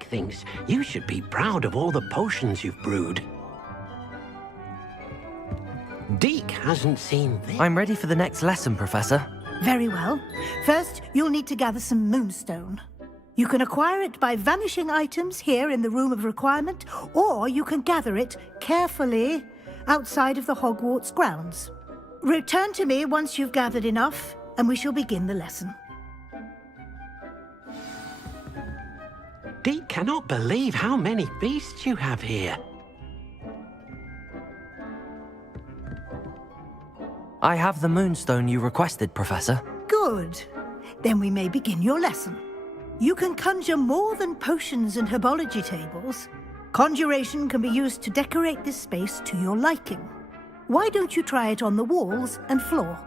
thinks you should be proud of all the potions you've brewed. Deke hasn't seen this. I'm ready for the next lesson, Professor. Very well. First, you'll need to gather some moonstone. You can acquire it by vanishing items here in the Room of Requirement, or you can gather it carefully outside of the Hogwarts grounds. Return to me once you've gathered enough, and we shall begin the lesson. Deke cannot believe how many beasts you have here. I have the moonstone you requested, Professor. Good. Then we may begin your lesson. You can conjure more than potions and herbology tables. Conjuration can be used to decorate this space to your liking. Why don't you try it on the walls and floor?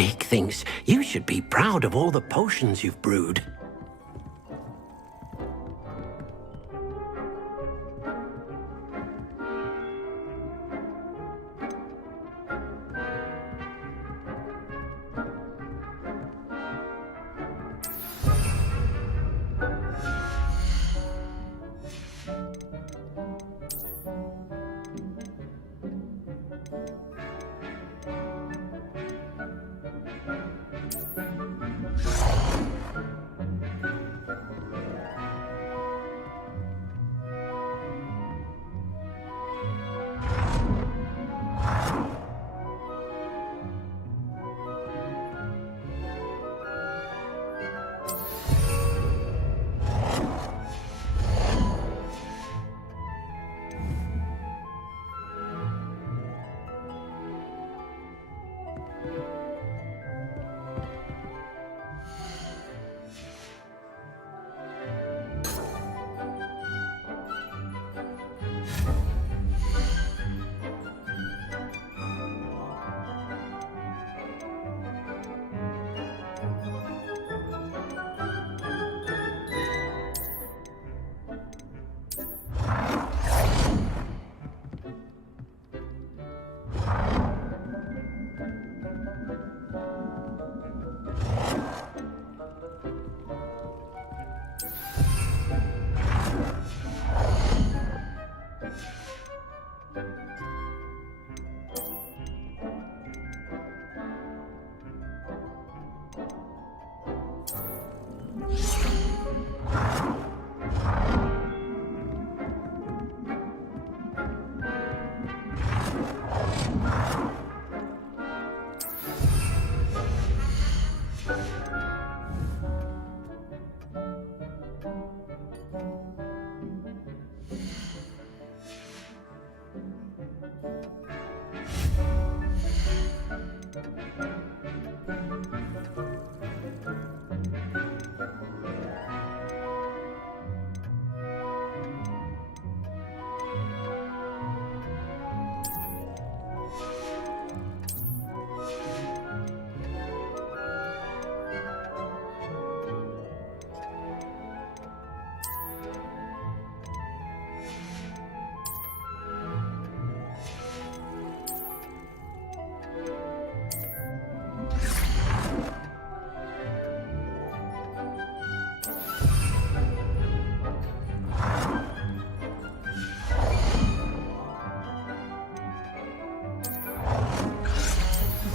Deke thinks you should be proud of all the potions you've brewed.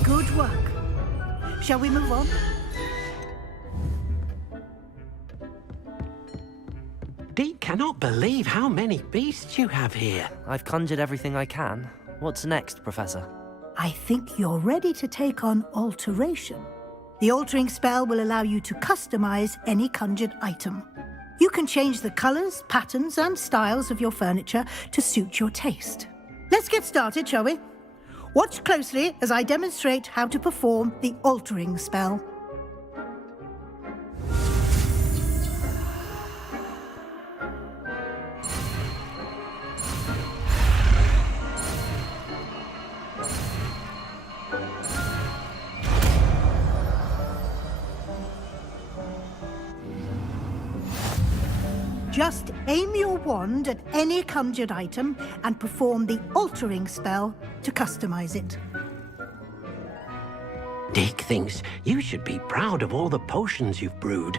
Good work. Shall we move on? Deke cannot believe how many beasts you have here. I've conjured everything I can. What's next, Professor? I think you're ready to take on alteration. The altering spell will allow you to customize any conjured item. You can change the colors, patterns, and styles of your furniture to suit your taste. Let's get started, shall we? Watch closely as I demonstrate how to perform the altering spell. Just aim your wand at any conjured item and perform the altering spell to customize it. Deke thinks you should be proud of all the potions you've brewed.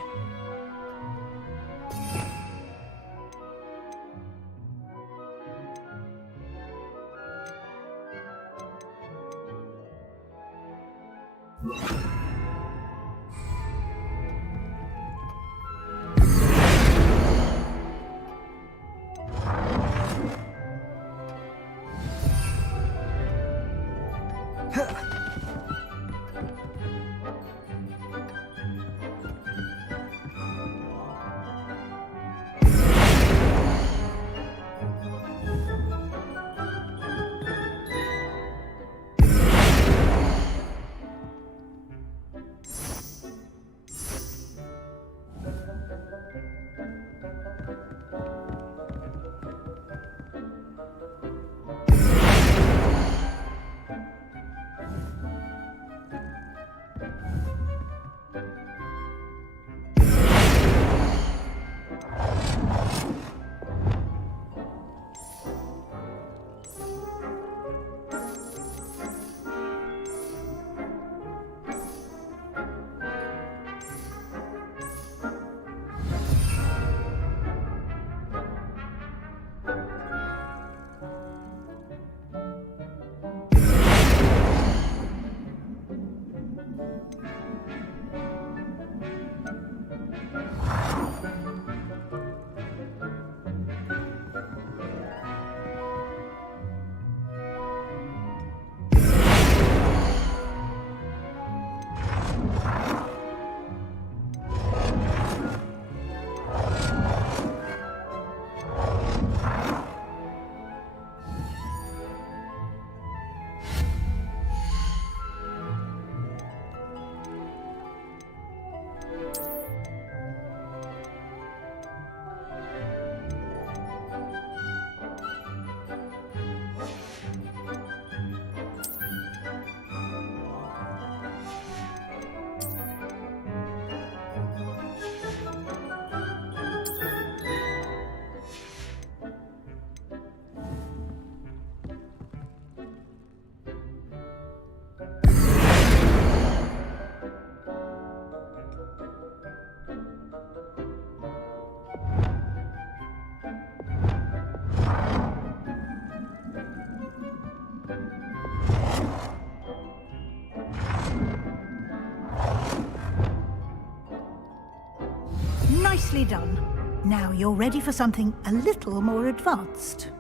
Nicely done. Now you're ready for something a little more advanced.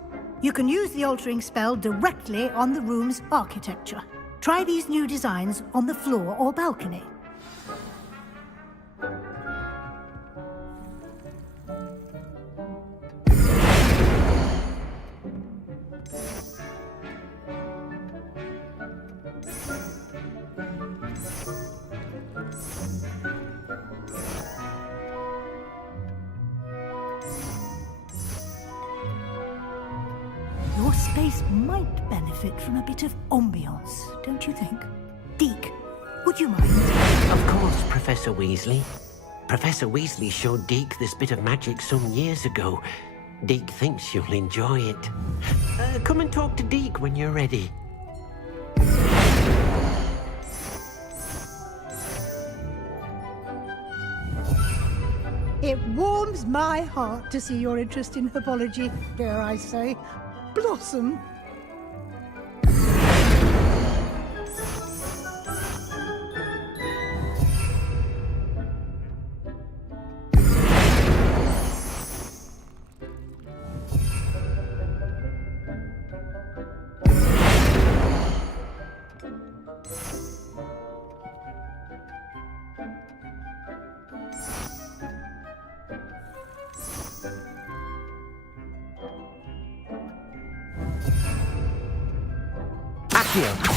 You can use the altering spell directly on the room's architecture. Try these new designs on the floor or balcony. Your space might benefit from a bit of ambiance, don't you think? Deke, would you mind? Of course, Professor Weasley. Professor Weasley showed Deke this bit of magic some years ago. Deke thinks you'll enjoy it. Come and talk to Deke when you're ready. It warms my heart to see your interest in herbology, dare I say, blossom. you.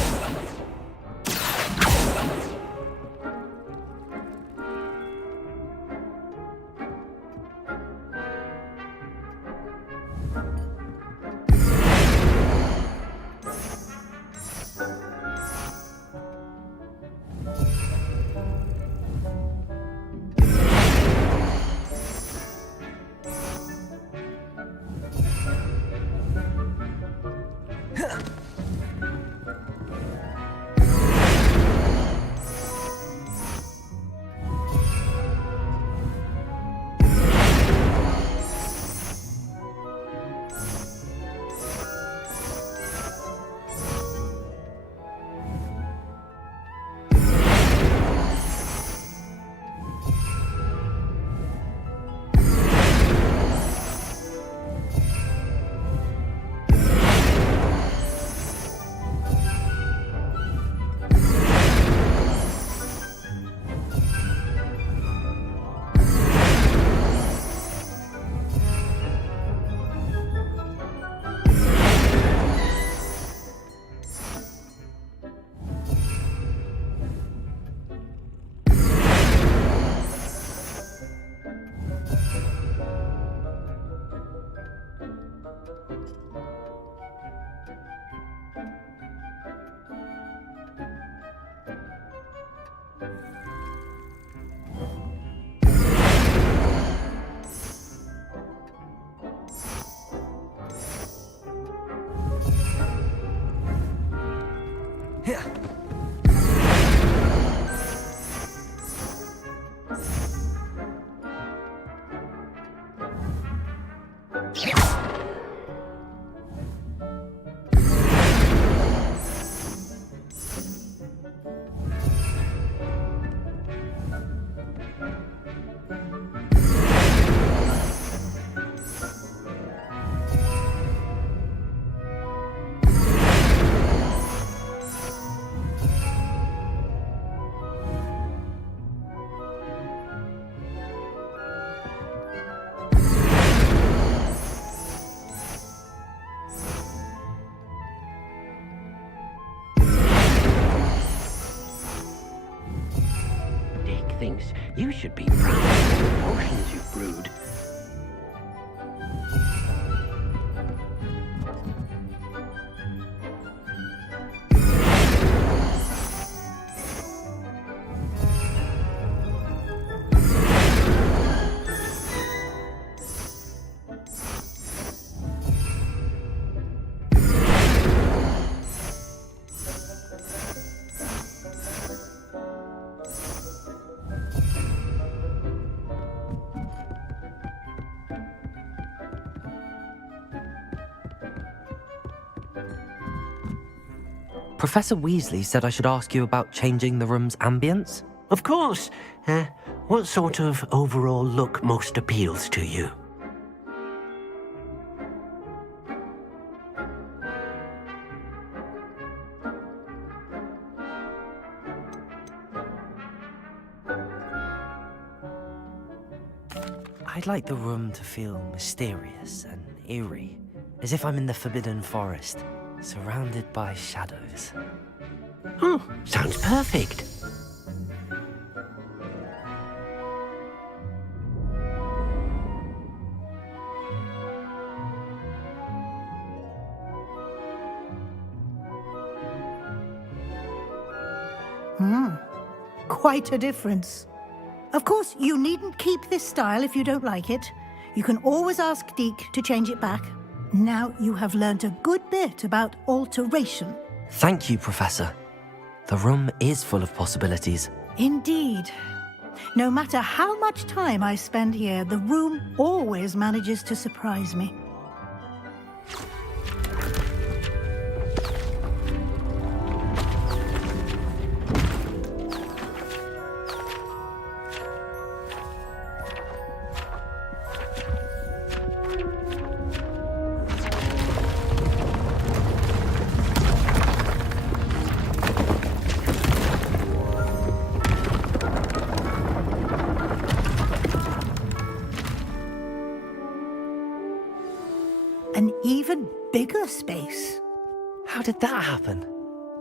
Thinks you should be proud of the potions you've brewed. Professor Weasley said I should ask you about changing the room's ambience. Of course. What sort of overall look most appeals to you? I'd like the room to feel mysterious and eerie, as if I'm in the Forbidden Forest, surrounded by shadows. Oh, sounds perfect. Quite a difference. Of course, you needn't keep this style if you don't like it. You can always ask Deke to change it back. Now you have learnt a good bit about alteration. Thank you, Professor. The room is full of possibilities. Indeed. No matter how much time I spend here, the room always manages to surprise me. An even bigger space. How did that happen?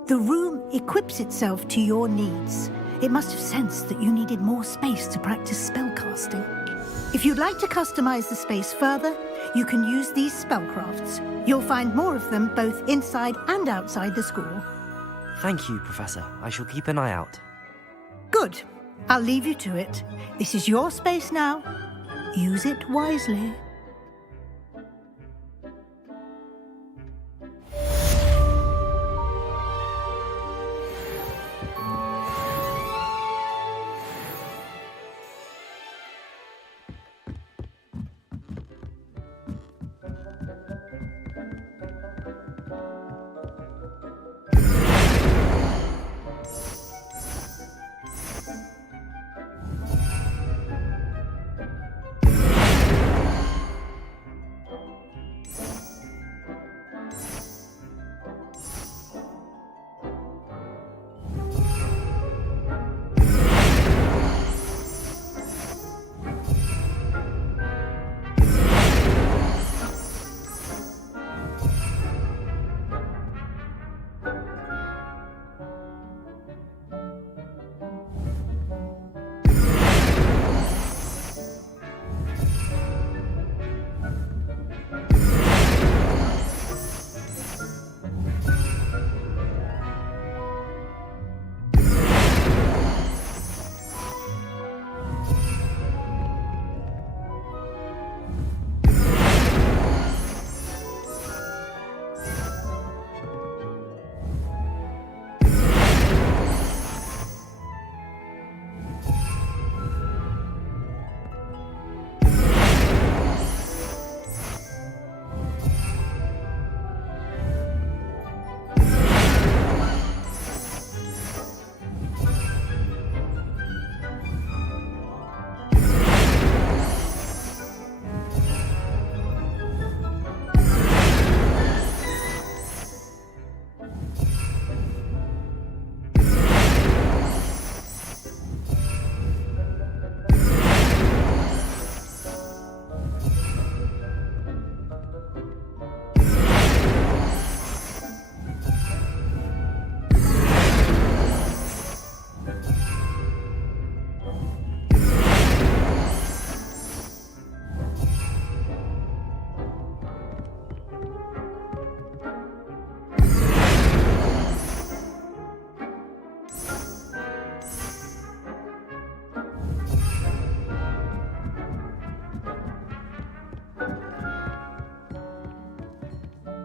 The room equips itself to your needs. It must have sensed that you needed more space to practice spellcasting. If you'd like to customize the space further, you can use these spellcrafts. You'll find more of them both inside and outside the school. Thank you, Professor. I shall keep an eye out. Good. I'll leave you to it. This is your space now. Use it wisely.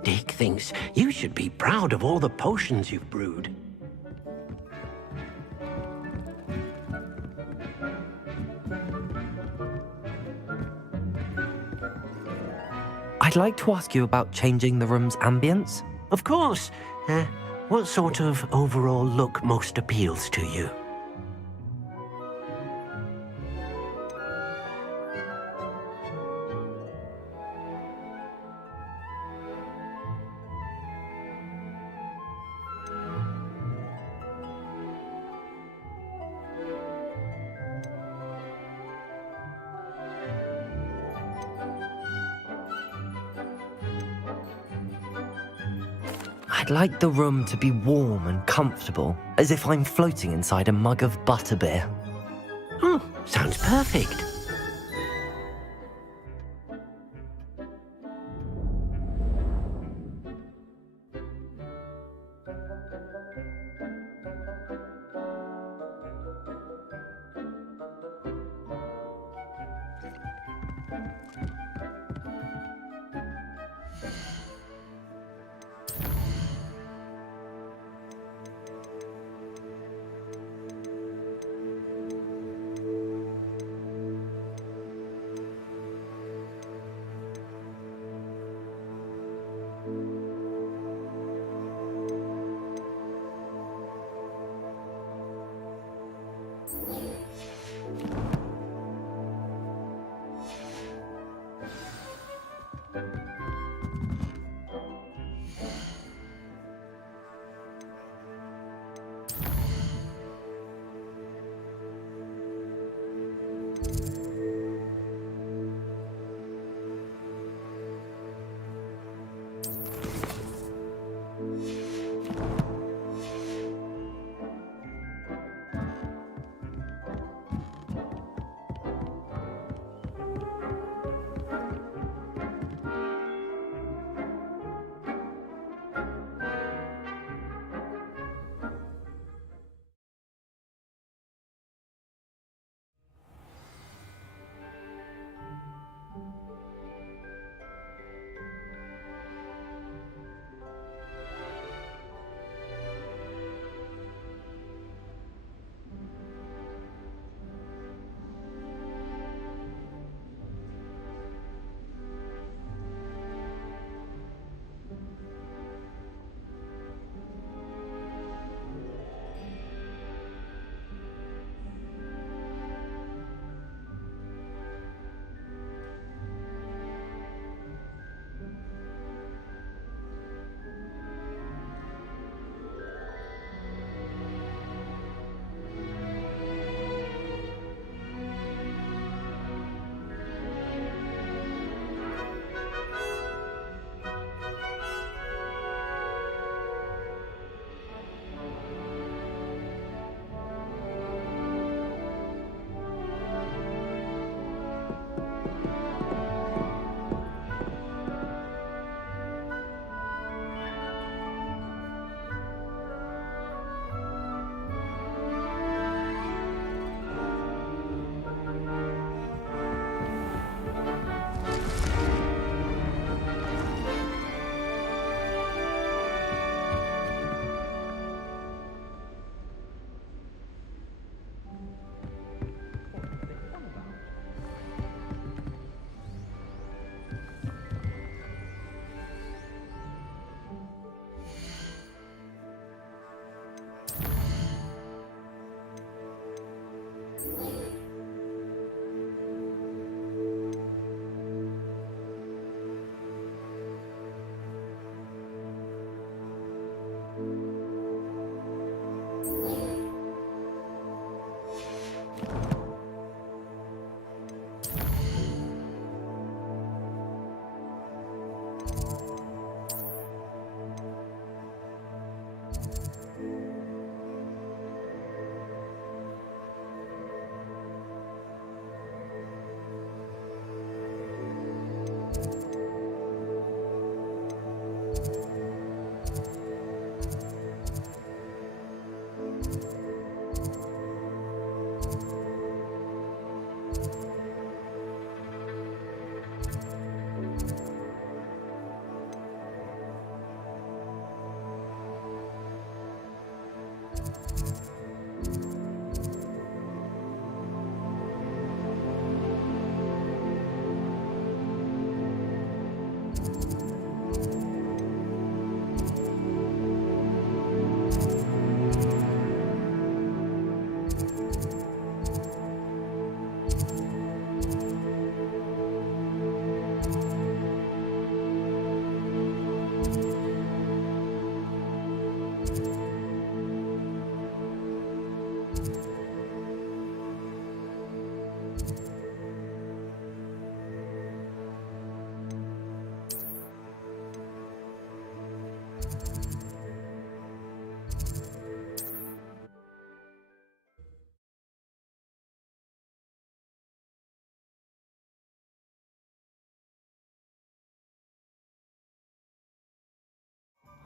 Dick thinks you should be proud of all the potions you've brewed. I'd like to ask you about changing the room's ambience. Of course. What sort of overall look most appeals to you? I'd like the room to be warm and comfortable, as if I'm floating inside a mug of butterbeer. Oh, sounds perfect.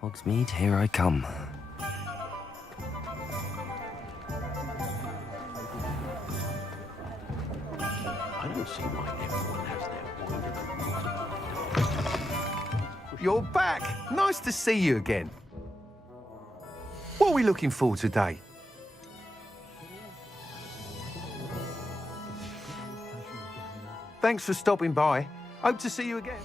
Hogsmeade, here I come. I don't see why everyone has their You're back! Nice to see you again. What are we looking for today? Thanks for stopping by. Hope to see you again.